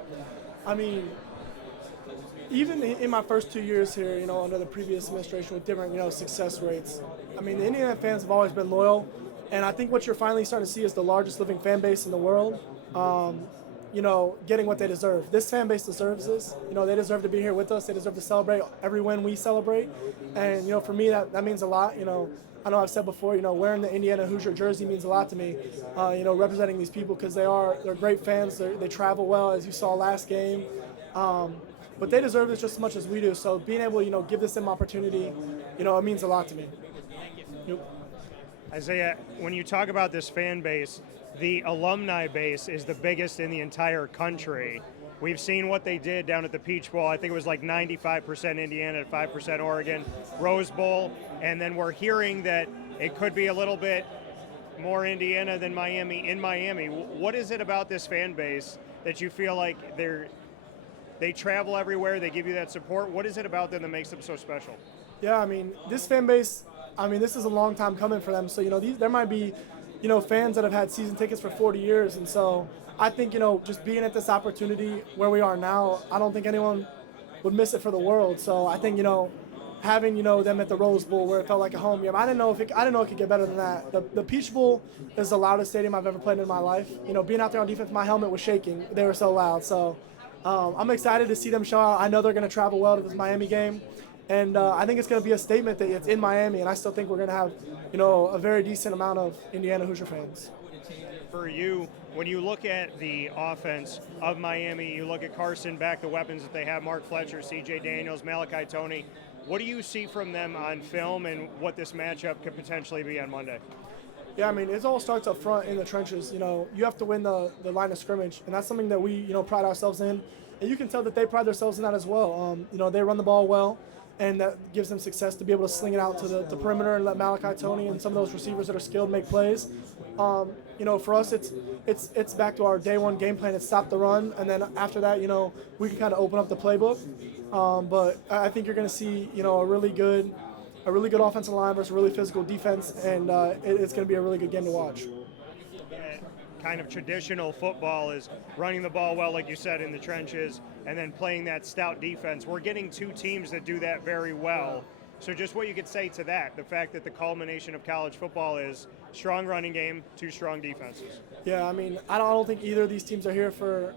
Even in my first 2 years here, under the previous administration with different, success rates, the Indiana fans have always been loyal. And I think what you're finally starting to see is the largest living fan base in the world, getting what they deserve. This fan base deserves this. They deserve to be here with us. They deserve to celebrate every win we celebrate. And, for me, that means a lot. I know I've said before, wearing the Indiana Hoosier jersey means a lot to me, representing these people because they're great fans. They travel well, as you saw last game. But they deserve this just as much as we do. So being able to, give this them opportunity, it means a lot to me. Yep. Isaiah, when you talk about this fan base, the alumni base is the biggest in the entire country. We've seen what they did down at the Peach Bowl. I think it was like 95% Indiana, 5% Oregon, Rose Bowl. And then we're hearing that it could be a little bit more Indiana than Miami in Miami. What is it about this fan base that you feel like they travel everywhere, they give you that support? What is it about them that makes them so special? Yeah, this fan base, this is a long time coming for them. So, there might be, fans that have had season tickets for 40 years. And so I think, just being at this opportunity where we are now, I don't think anyone would miss it for the world. So I think, having, them at the Rose Bowl where it felt like a home game, I didn't know it could get better than that. The Peach Bowl is the loudest stadium I've ever played in my life. Being out there on defense, my helmet was shaking. They were so loud. So I'm excited to see them show out. I know they're going to travel well to this Miami game. And I think it's going to be a statement that it's in Miami, and I still think we're going to have, a very decent amount of Indiana Hoosier fans. For you, when you look at the offense of Miami, you look at Carson back, the weapons that they have, Mark Fletcher, C.J. Daniels, Malachi Toney. What do you see from them on film and what this matchup could potentially be on Monday? Yeah, it all starts up front in the trenches. You have to win the line of scrimmage, and that's something that we, pride ourselves in. And you can tell that they pride themselves in that as well. They run the ball well. And that gives them success to be able to sling it out to the perimeter and let Malachi Toney and some of those receivers that are skilled make plays. For us, it's back to our day one game plan. It's stop the run, and then after that, we can kind of open up the playbook. But I think you're going to see, a really good offensive line versus a really physical defense, and it's going to be a really good game to watch. Kind of traditional football is running the ball well, like you said, in the trenches, and then playing that stout defense. We're getting two teams that do that very well. So just what you could say to that, the fact that the culmination of college football is strong running game, two strong defenses. Yeah, I don't think either of these teams are here for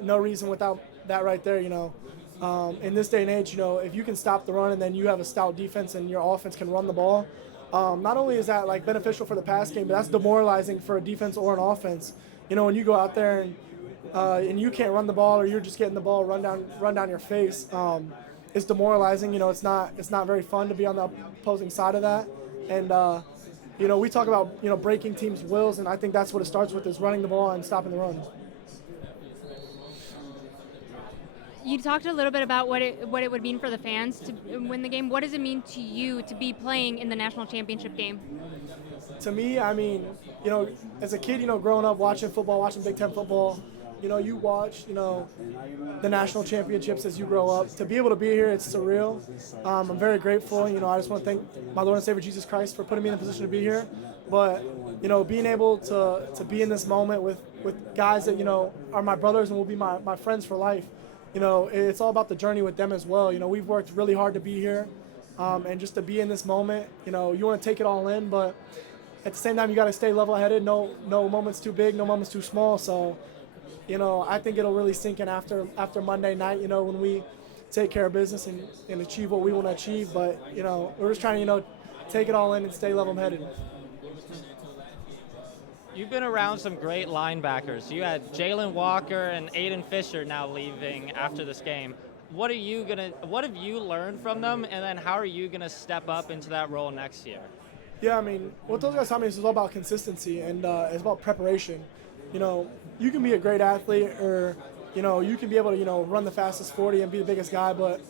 no reason without that right there, In this day and age, if you can stop the run and then you have a stout defense and your offense can run the ball, not only is that beneficial for the pass game, but that's demoralizing for a defense or an offense. When you go out there and you can't run the ball, or you're just getting the ball run down your face, it's demoralizing. It's not very fun to be on the opposing side of that. And we talk about breaking teams' wills, and I think that's what it starts with, is running the ball and stopping the run. You talked a little bit about what it would mean for the fans to win the game. What does it mean to you to be playing in the national championship game? To me, I mean, as a kid, growing up watching football, watching Big Ten football, you watch, the national championships as you grow up. To be able to be here, it's surreal. I'm very grateful. I just want to thank my Lord and Savior Jesus Christ for putting me in a position to be here. But, being able to be in this moment with guys that, are my brothers and will be my friends for life, it's all about the journey with them as well. We've worked really hard to be here, and just to be in this moment, you want to take it all in, but at the same time, you got to stay level-headed. No moments too big, no moments too small. So, I think it'll really sink in after Monday night, when we take care of business and achieve what we want to achieve. But, we're just trying to, take it all in and stay level-headed. You've been around some great linebackers. You had Jalen Walker and Aiden Fisher now leaving after this game. What have you learned from them, and then how are you going to step up into that role next year? Yeah, I mean, what those guys taught me is all about consistency, and it's about preparation. You can be a great athlete, or, you can be able to, run the fastest 40 and be the biggest guy, but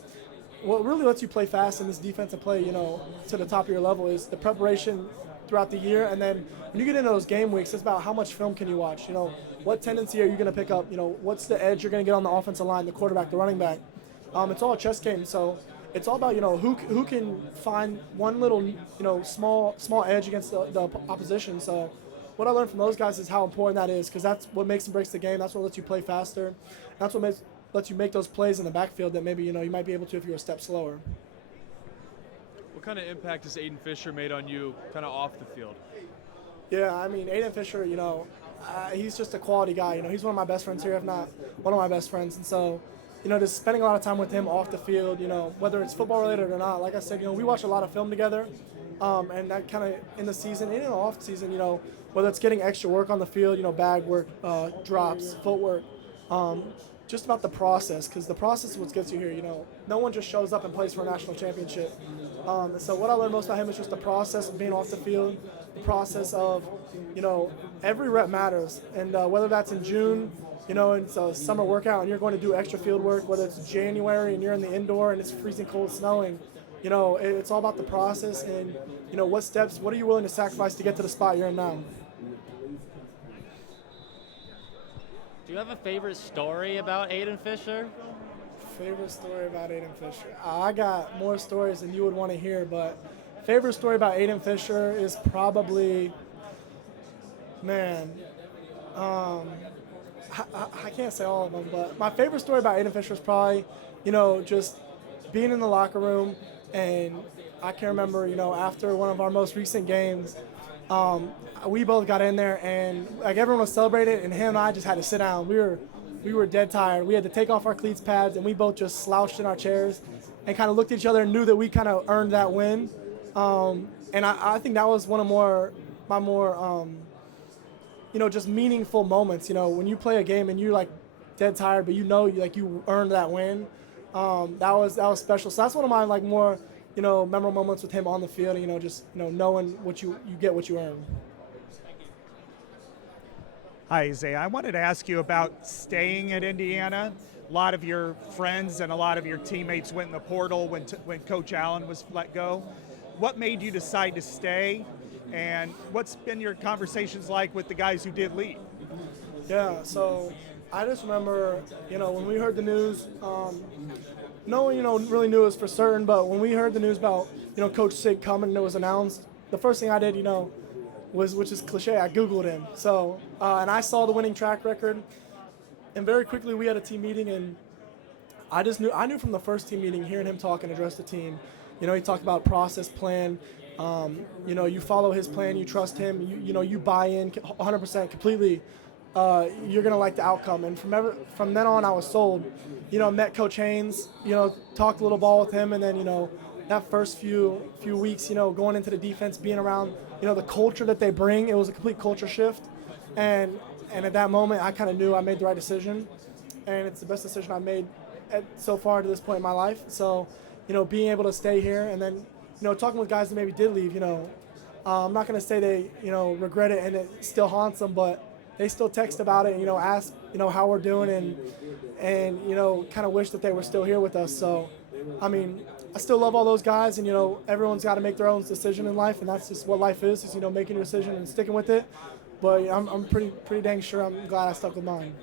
what really lets you play fast in this defensive play, to the top of your level, is the preparation throughout the year. And then when you get into those game weeks, it's about how much film can you watch. What tendency are you going to pick up? What's the edge you're going to get on the offensive line, the quarterback, the running back? It's all a chess game. So it's all about, who can find one little, small edge against the opposition. So what I learned from those guys is how important that is, because that's what makes and breaks the game. That's what lets you play faster. That's what lets you make those plays in the backfield that maybe, you might be able to if you're a step slower. What kind of impact has Aiden Fisher made on you kind of off the field? Yeah, I mean, Aiden Fisher, he's just a quality guy. He's one of my best friends here, if not one of my best friends. And so, just spending a lot of time with him off the field, whether it's football related or not, like I said, we watch a lot of film together. And that kind of in the season, and in the off season, whether it's getting extra work on the field, bag work, drops, footwork, just about the process, because the process is what gets you here. No one just shows up and plays for a national championship. So what I learned most about him is just the process of being off the field, the process of, every rep matters. And whether that's in June, it's a summer workout and you're going to do extra field work, whether it's January and you're in the indoor and it's freezing cold, snowing, it's all about the process and, what are you willing to sacrifice to get to the spot you're in now? Do you have a favorite story about Aiden Fisher? Favorite story about Aiden Fisher? I got more stories than you would want to hear, but favorite story about Aiden Fisher is probably, I can't say all of them, but my favorite story about Aiden Fisher is probably, just being in the locker room, and I can remember, after one of our most recent games, we both got in there and like everyone was celebrating, and him and I just had to sit down. We were dead tired. We had to take off our cleats pads, and we both just slouched in our chairs and kind of looked at each other and knew that we kind of earned that win. And I think that was one of my more just meaningful moments. When you play a game and you're like dead tired, but you earned that win. That was special. So that's one of my like more memorable moments with him on the field. Knowing what you get what you earn. Hi, Isaiah. I wanted to ask you about staying at Indiana. A lot of your friends and a lot of your teammates went in the portal when Coach Allen was let go. What made you decide to stay, and what's been your conversations like with the guys who did leave? Yeah, so I just remember, when we heard the news, no one, really knew it was for certain, but when we heard the news about, Coach Sig coming and it was announced, the first thing I did, which is cliche, I Googled him. So, and I saw the winning track record, and very quickly we had a team meeting, and I knew from the first team meeting, hearing him talk and address the team, he talked about process, plan, you follow his plan, you trust him, you buy in 100% completely, you're gonna like the outcome. And from then on, I was sold. Met Coach Haynes, talked a little ball with him, and then that first few weeks, going into the defense, being around, the culture that they bring, it was a complete culture shift, and And at that moment, I kind of knew I made the right decision, and it's the best decision I've made so far to this point in my life. So, being able to stay here and then, talking with guys that maybe did leave, I'm not going to say they, regret it and it still haunts them, but they still text about it, ask, how we're doing and kind of wish that they were still here with us. So, I mean, I still love all those guys, and, everyone's got to make their own decision in life, and that's just what life is, making your decision and sticking with it. But I'm pretty dang sure I'm glad I stuck with mine.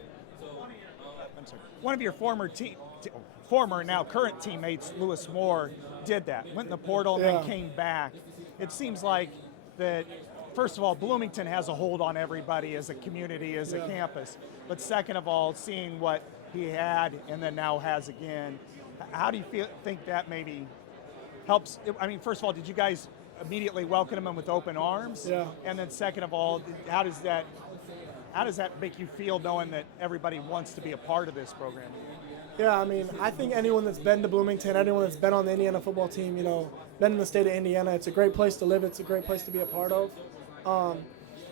One of your former now current teammates, Lewis Moore, did that. Went in the portal and then came back. It seems like that, first of all, Bloomington has a hold on everybody as a community, as a campus. But second of all, seeing what he had and then now has again, how do you think that maybe helps? I mean, first of all, did you guys immediately welcome him with open arms? Yeah. And then second of all, how does that make you feel knowing that everybody wants to be a part of this program? Yeah, I mean, I think anyone that's been to Bloomington, anyone that's been on the Indiana football team, been in the state of Indiana, it's a great place to live. It's a great place to be a part of.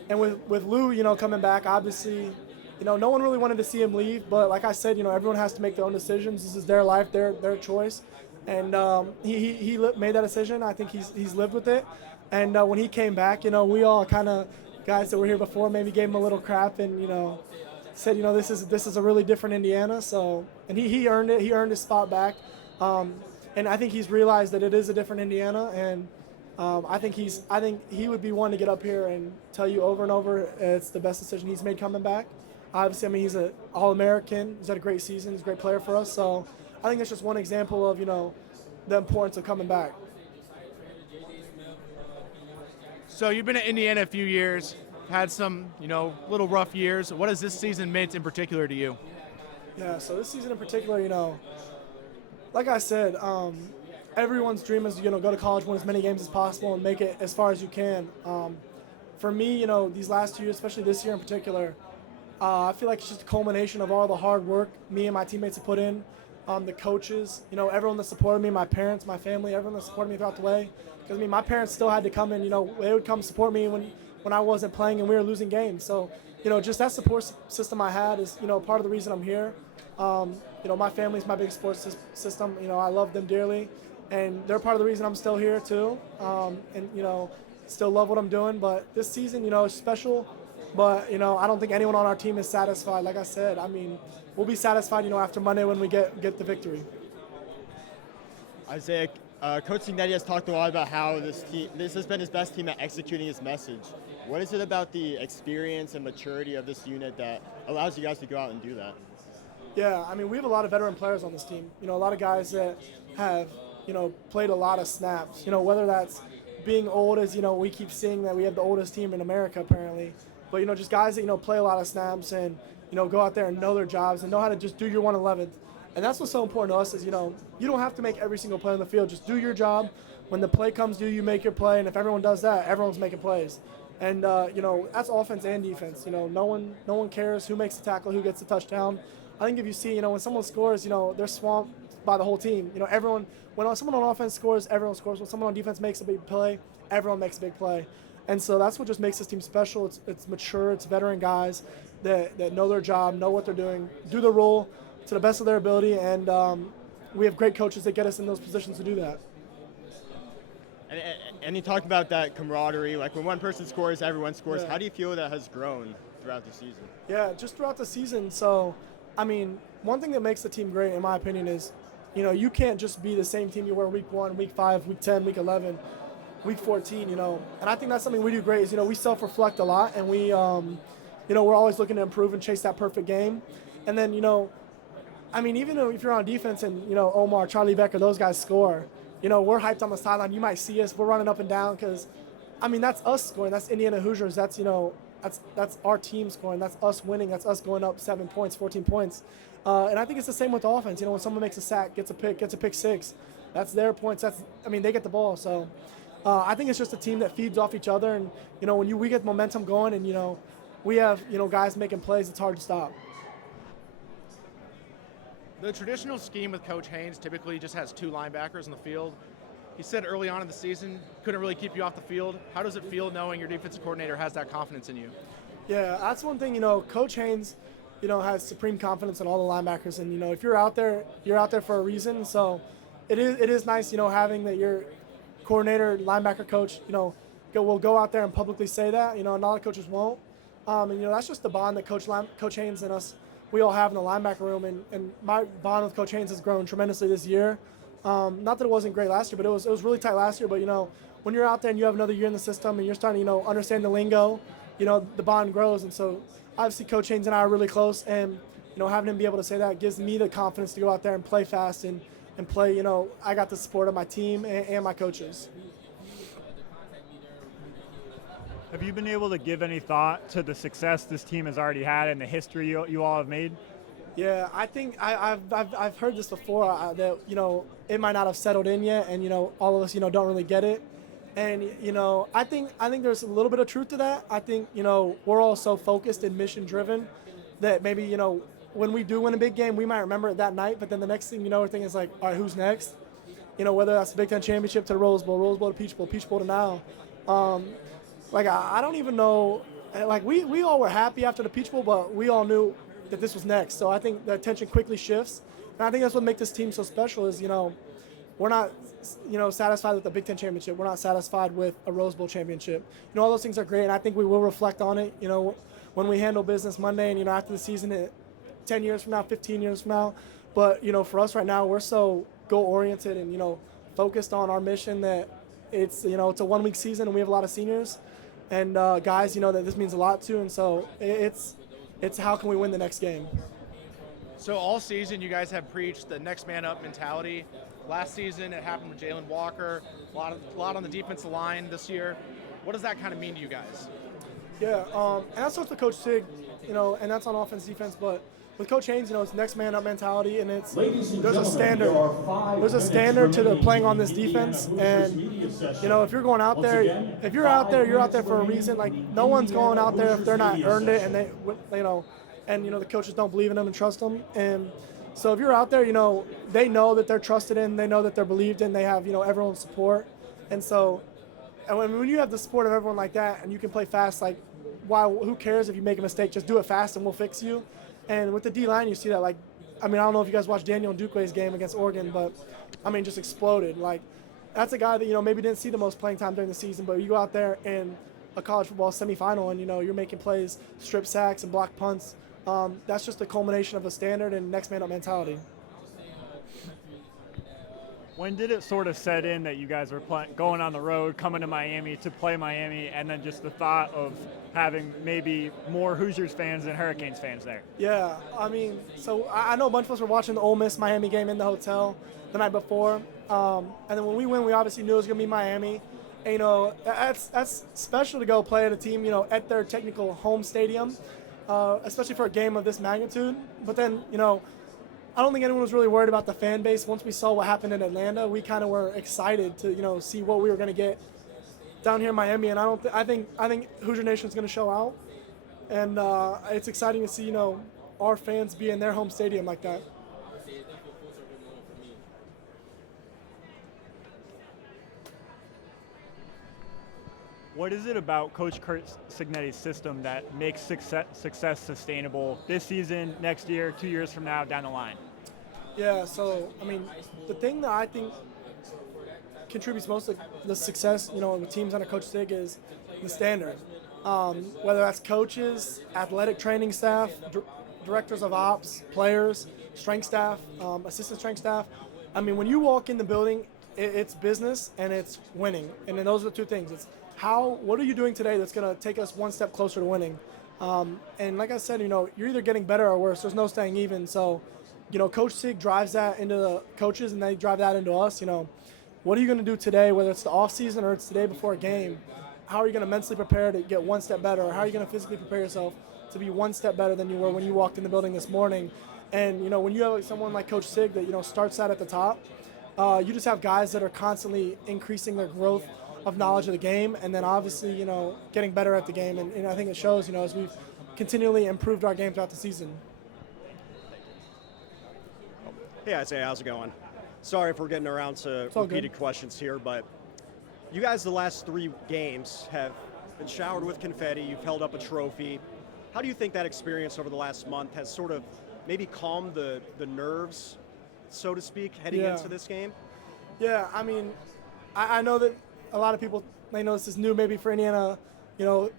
And with Lou, coming back, obviously, no one really wanted to see him leave. But like I said, everyone has to make their own decisions. This is their life, their choice. And he made that decision. I think he's lived with it. And when he came back, we all kind of, guys that were here before, maybe gave him a little crap and, said, this is a really different Indiana. So, and he earned it. He earned his spot back. And I think he's realized that it is a different Indiana. And I think he would be one to get up here and tell you over and over it's the best decision he's made coming back. Obviously, I mean, he's an All-American. He's had a great season. He's a great player for us. So I think it's just one example of, the importance of coming back. So you've been at Indiana a few years, had some, little rough years. What has this season meant in particular to you? Yeah, so this season in particular, like I said, everyone's dream is, go to college, win as many games as possible, and make it as far as you can. For me, these last 2 years, especially this year in particular, I feel like it's just a culmination of all the hard work me and my teammates have put in, the coaches, everyone that supported me, my parents, my family, everyone that supported me throughout the way. Because, I mean, my parents still had to come in, they would come support me when I wasn't playing and we were losing games. So, just that support system I had is, part of the reason I'm here. My family's my big support system. I love them dearly. And they're part of the reason I'm still here, too. And, still love what I'm doing. But this season, is special. But, I don't think anyone on our team is satisfied. Like I said, I mean, we'll be satisfied, after Monday when we get the victory. Isaiah, Coach Signetti has talked a lot about how this has been his best team at executing his message. What is it about the experience and maturity of this unit that allows you guys to go out and do that? Yeah, I mean, we have a lot of veteran players on this team. A lot of guys that have, played a lot of snaps. Whether that's being old as, we keep seeing that we have the oldest team in America apparently. But, just guys that, play a lot of snaps and, go out there and know their jobs and know how to just do your 111th. And that's what's so important to us is, you don't have to make every single play on the field. Just do your job. When the play comes due, you make your play. And if everyone does that, everyone's making plays. And, that's offense and defense. No one cares who makes the tackle, who gets the touchdown. I think if you see, when someone scores, they're swamped by the whole team. When someone on offense scores, everyone scores. When someone on defense makes a big play, everyone makes a big play. And so that's what just makes this team special. It's mature, it's veteran guys that know their job, know what they're doing, do the role to the best of their ability, and we have great coaches that get us in those positions to do that. And you talked about that camaraderie, like when one person scores, everyone scores. Yeah. How do you feel that has grown throughout the season? Yeah, just throughout the season. So, I mean, one thing that makes the team great, in my opinion, is, you can't just be the same team you were week 1, week 5, week 10, week 11, week 14, And I think that's something we do great is, we self-reflect a lot, and we, we're always looking to improve and chase that perfect game. And then, I mean, even if you're on defense and, Omar, Charlie Becker, those guys score, we're hyped on the sideline. You might see us. We're running up and down because, I mean, that's us scoring. That's Indiana Hoosiers. That's, that's our team scoring. That's us winning. That's us going up 7 points, 14 points. And I think it's the same with the offense. When someone makes a sack, gets a pick six, that's their points. They get the ball. So I think it's just a team that feeds off each other. And, when we get momentum going and, we have, guys making plays, it's hard to stop. The traditional scheme with Coach Haynes typically just has 2 linebackers in the field. He said early on in the season, couldn't really keep you off the field. How does it feel knowing your defensive coordinator has that confidence in you? Yeah, that's one thing, Coach Haynes, has supreme confidence in all the linebackers. And, if you're out there for a reason. So it is nice, having that your coordinator, linebacker coach, will go out there and publicly say that. And a lot of coaches won't. And, that's just the bond that Coach Haynes and us, we all have in the linebacker room. And my bond with Coach Haynes has grown tremendously this year. Not that it wasn't great last year, but it was really tight last year. But, when you're out there and you have another year in the system and you're starting to, understand the lingo, the bond grows. And so obviously Coach Haynes and I are really close, and, having him be able to say that gives me the confidence to go out there and play fast and play, I got the support of my team and my coaches. Have you been able to give any thought to the success this team has already had and the history you all have made? Yeah, I think I've heard this before, that, it might not have settled in yet, and, all of us, don't really get it. And, I think there's a little bit of truth to that. I think, we're all so focused and mission driven that maybe, when we do win a big game, we might remember it that night, but then the next thing we're thinking is like, all right, who's next? Whether that's the Big Ten championship to the Rose Bowl to Peach Bowl to now. I don't even know, we all were happy after the Peach Bowl, but we all knew that this was next. So I think the attention quickly shifts. And I think that's what makes this team so special is, we're not, satisfied with the Big Ten championship. We're not satisfied with a Rose Bowl championship. All those things are great, and I think we will reflect on it, when we handle business Monday and, after the season, 10 years from now, 15 years from now. But, for us right now, we're so goal-oriented and, focused on our mission that it's, it's a one-week season and we have a lot of seniors and guys, that this means a lot to. And so it's how can we win the next game. So all season you guys have preached the next man up mentality. Last season it happened with Jalen Walker, a lot on the defensive line this year. What does that kind of mean to you guys? Yeah, and that starts with Coach Sig, and that's on offense, defense. But with Coach Haynes, it's next man up mentality, and there's a standard. There's a standard to the playing on this defense, and if you're going out there, you're out there for a reason. Like no one's going out there if they're not earned it, and the coaches don't believe in them and trust them. And so if you're out there, they know that they're trusted in, they know that they're believed in, they have everyone's support, and so. And when you have the support of everyone like that and you can play fast, like, who cares if you make a mistake? Just do it fast and we'll fix you. And with the D-line, you see that, I don't know if you guys watched Daniel Ndukwe's game against Oregon, but, just exploded. Like, that's a guy that, maybe didn't see the most playing time during the season, but you go out there in a college football semifinal and, you're making plays, strip sacks and block punts. That's just a culmination of a standard and next man up mentality. When did it sort of set in that you guys were going on the road, coming to Miami to play Miami, and then just the thought of having maybe more Hoosiers fans than Hurricanes fans there? Yeah, so I know a bunch of us were watching the Ole Miss Miami game in the hotel the night before, and then when we win, we obviously knew it was going to be Miami. And, that's special to go play at a team, at their technical home stadium, especially for a game of this magnitude. But then, I don't think anyone was really worried about the fan base. Once we saw what happened in Atlanta, we kind of were excited to, see what we were going to get down here in Miami. And I think Hoosier Nation is going to show out. And it's exciting to see, our fans be in their home stadium like that. What is it about Coach Curt Cignetti's system that makes success sustainable this season, next year, 2 years from now, down the line? Yeah, so, the thing that I think contributes most to the success, with teams under Coach Sig is the standard. Whether that's coaches, athletic training staff, directors of ops, players, strength staff, assistant strength staff. When you walk in the building, it's business and it's winning. And then those are the two things. It's what are you doing today that's going to take us one step closer to winning? And like I said, you're either getting better or worse. There's no staying even. So, Coach Sig drives that into the coaches and they drive that into us. What are you going to do today, whether it's the off season or it's the day before a game? How are you going to mentally prepare to get one step better? Or how are you going to physically prepare yourself to be one step better than you were when you walked in the building this morning? And, when you have someone like Coach Sig that, starts that at the top, you just have guys that are constantly increasing their growth of knowledge of the game, and then obviously, getting better at the game. And I think it shows, as we've continually improved our game throughout the season. Hey, Isaiah, how's it going? Sorry if we're getting around to repeated questions here, but you guys the last 3 games have been showered with confetti. You've held up a trophy. How do you think that experience over the last month has sort of maybe calmed the nerves, so to speak, heading Yeah. into this game? Yeah, I mean, I know that a lot of people, they know this is new maybe for Indiana,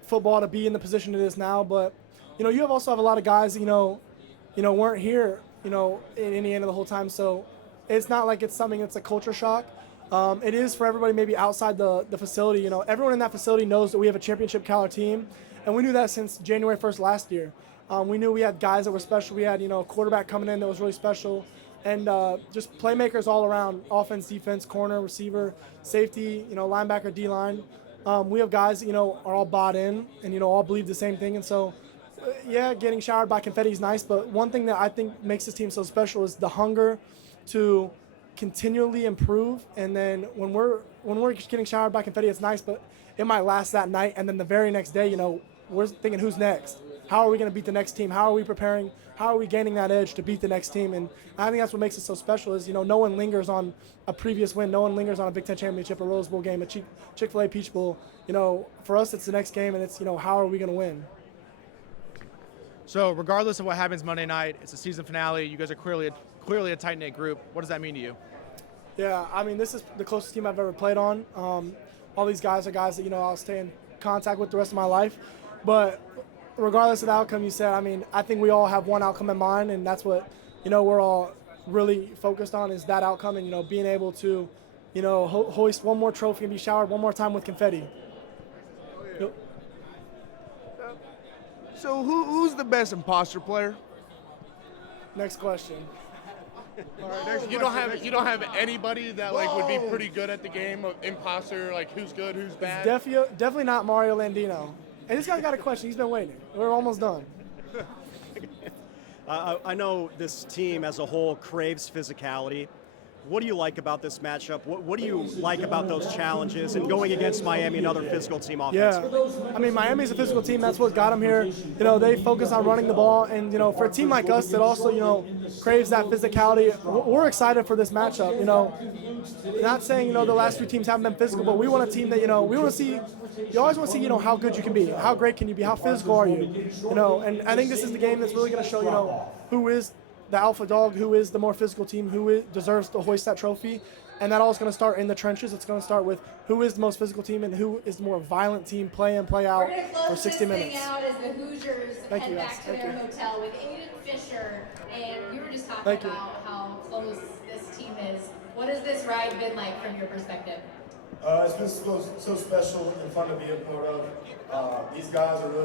football to be in the position it is now, but, you also have a lot of guys, weren't here, in Indiana the whole time, so it's not like it's something that's a culture shock. It is for everybody maybe outside the facility. Everyone in that facility knows that we have a championship caliber team, and we knew that since January 1st last year. We knew we had guys that were special. We had, a quarterback coming in that was really special, and just playmakers all around, offense, defense, corner, receiver, safety, linebacker, D-line. We have guys that, are all bought in and, all believe the same thing. And so, yeah, getting showered by confetti is nice, but one thing that I think makes this team so special is the hunger to continually improve. And then when we're getting showered by confetti, it's nice, but it might last that night, and then the very next day, we're thinking, who's next? How are we going to beat the next team? How are we preparing? How are we gaining that edge to beat the next team? And I think that's what makes it so special is, no one lingers on a previous win. No one lingers on a Big Ten championship, a Rose Bowl game, a Chick-fil-A Peach Bowl. For us, it's the next game, and it's, how are we going to win? So regardless of what happens Monday night, it's a season finale. You guys are clearly a tight-knit group. What does that mean to you? Yeah, I mean, this is the closest team I've ever played on. All these guys are guys that, I'll stay in contact with the rest of my life. But regardless of the outcome you said, I mean, I think we all have one outcome in mind, and that's what, we're all really focused on is that outcome and, being able to, hoist one more trophy and be showered one more time with confetti. Yep. So who's the best imposter player? Next question. You don't have anybody that would be pretty good at the game of imposter, like who's good, who's bad. Definitely not Mario Landino. And this guy's got a question. He's been waiting. We're almost done. I know this team as a whole craves physicality. What do you like about this matchup? What do you like about those challenges and going against Miami, another physical team offense? Yeah, I mean, Miami's a physical team. That's what got them here. They focus on running the ball. And, for a team like us that also, craves that physicality, we're excited for this matchup. Not saying, the last few teams haven't been physical, but we want a team that, we want to see, you always want to see, how good you can be. How great can you be? How physical are you? And I think this is the game that's really going to show, who is the alpha dog, who is the more physical team, who deserves to hoist that trophy. And that all is going to start in the trenches. It's going to start with who is the most physical team and who is the more violent team, play in, play out for 60 minutes. We're going to close this thing out as the Hoosiers Thank head you, back to guys. their Thank you. hotel with Aiden Fisher. And you were just talking Thank you. about how close this team is. What has this ride been like from your perspective? It's been so special and fun to be a part of. These guys are really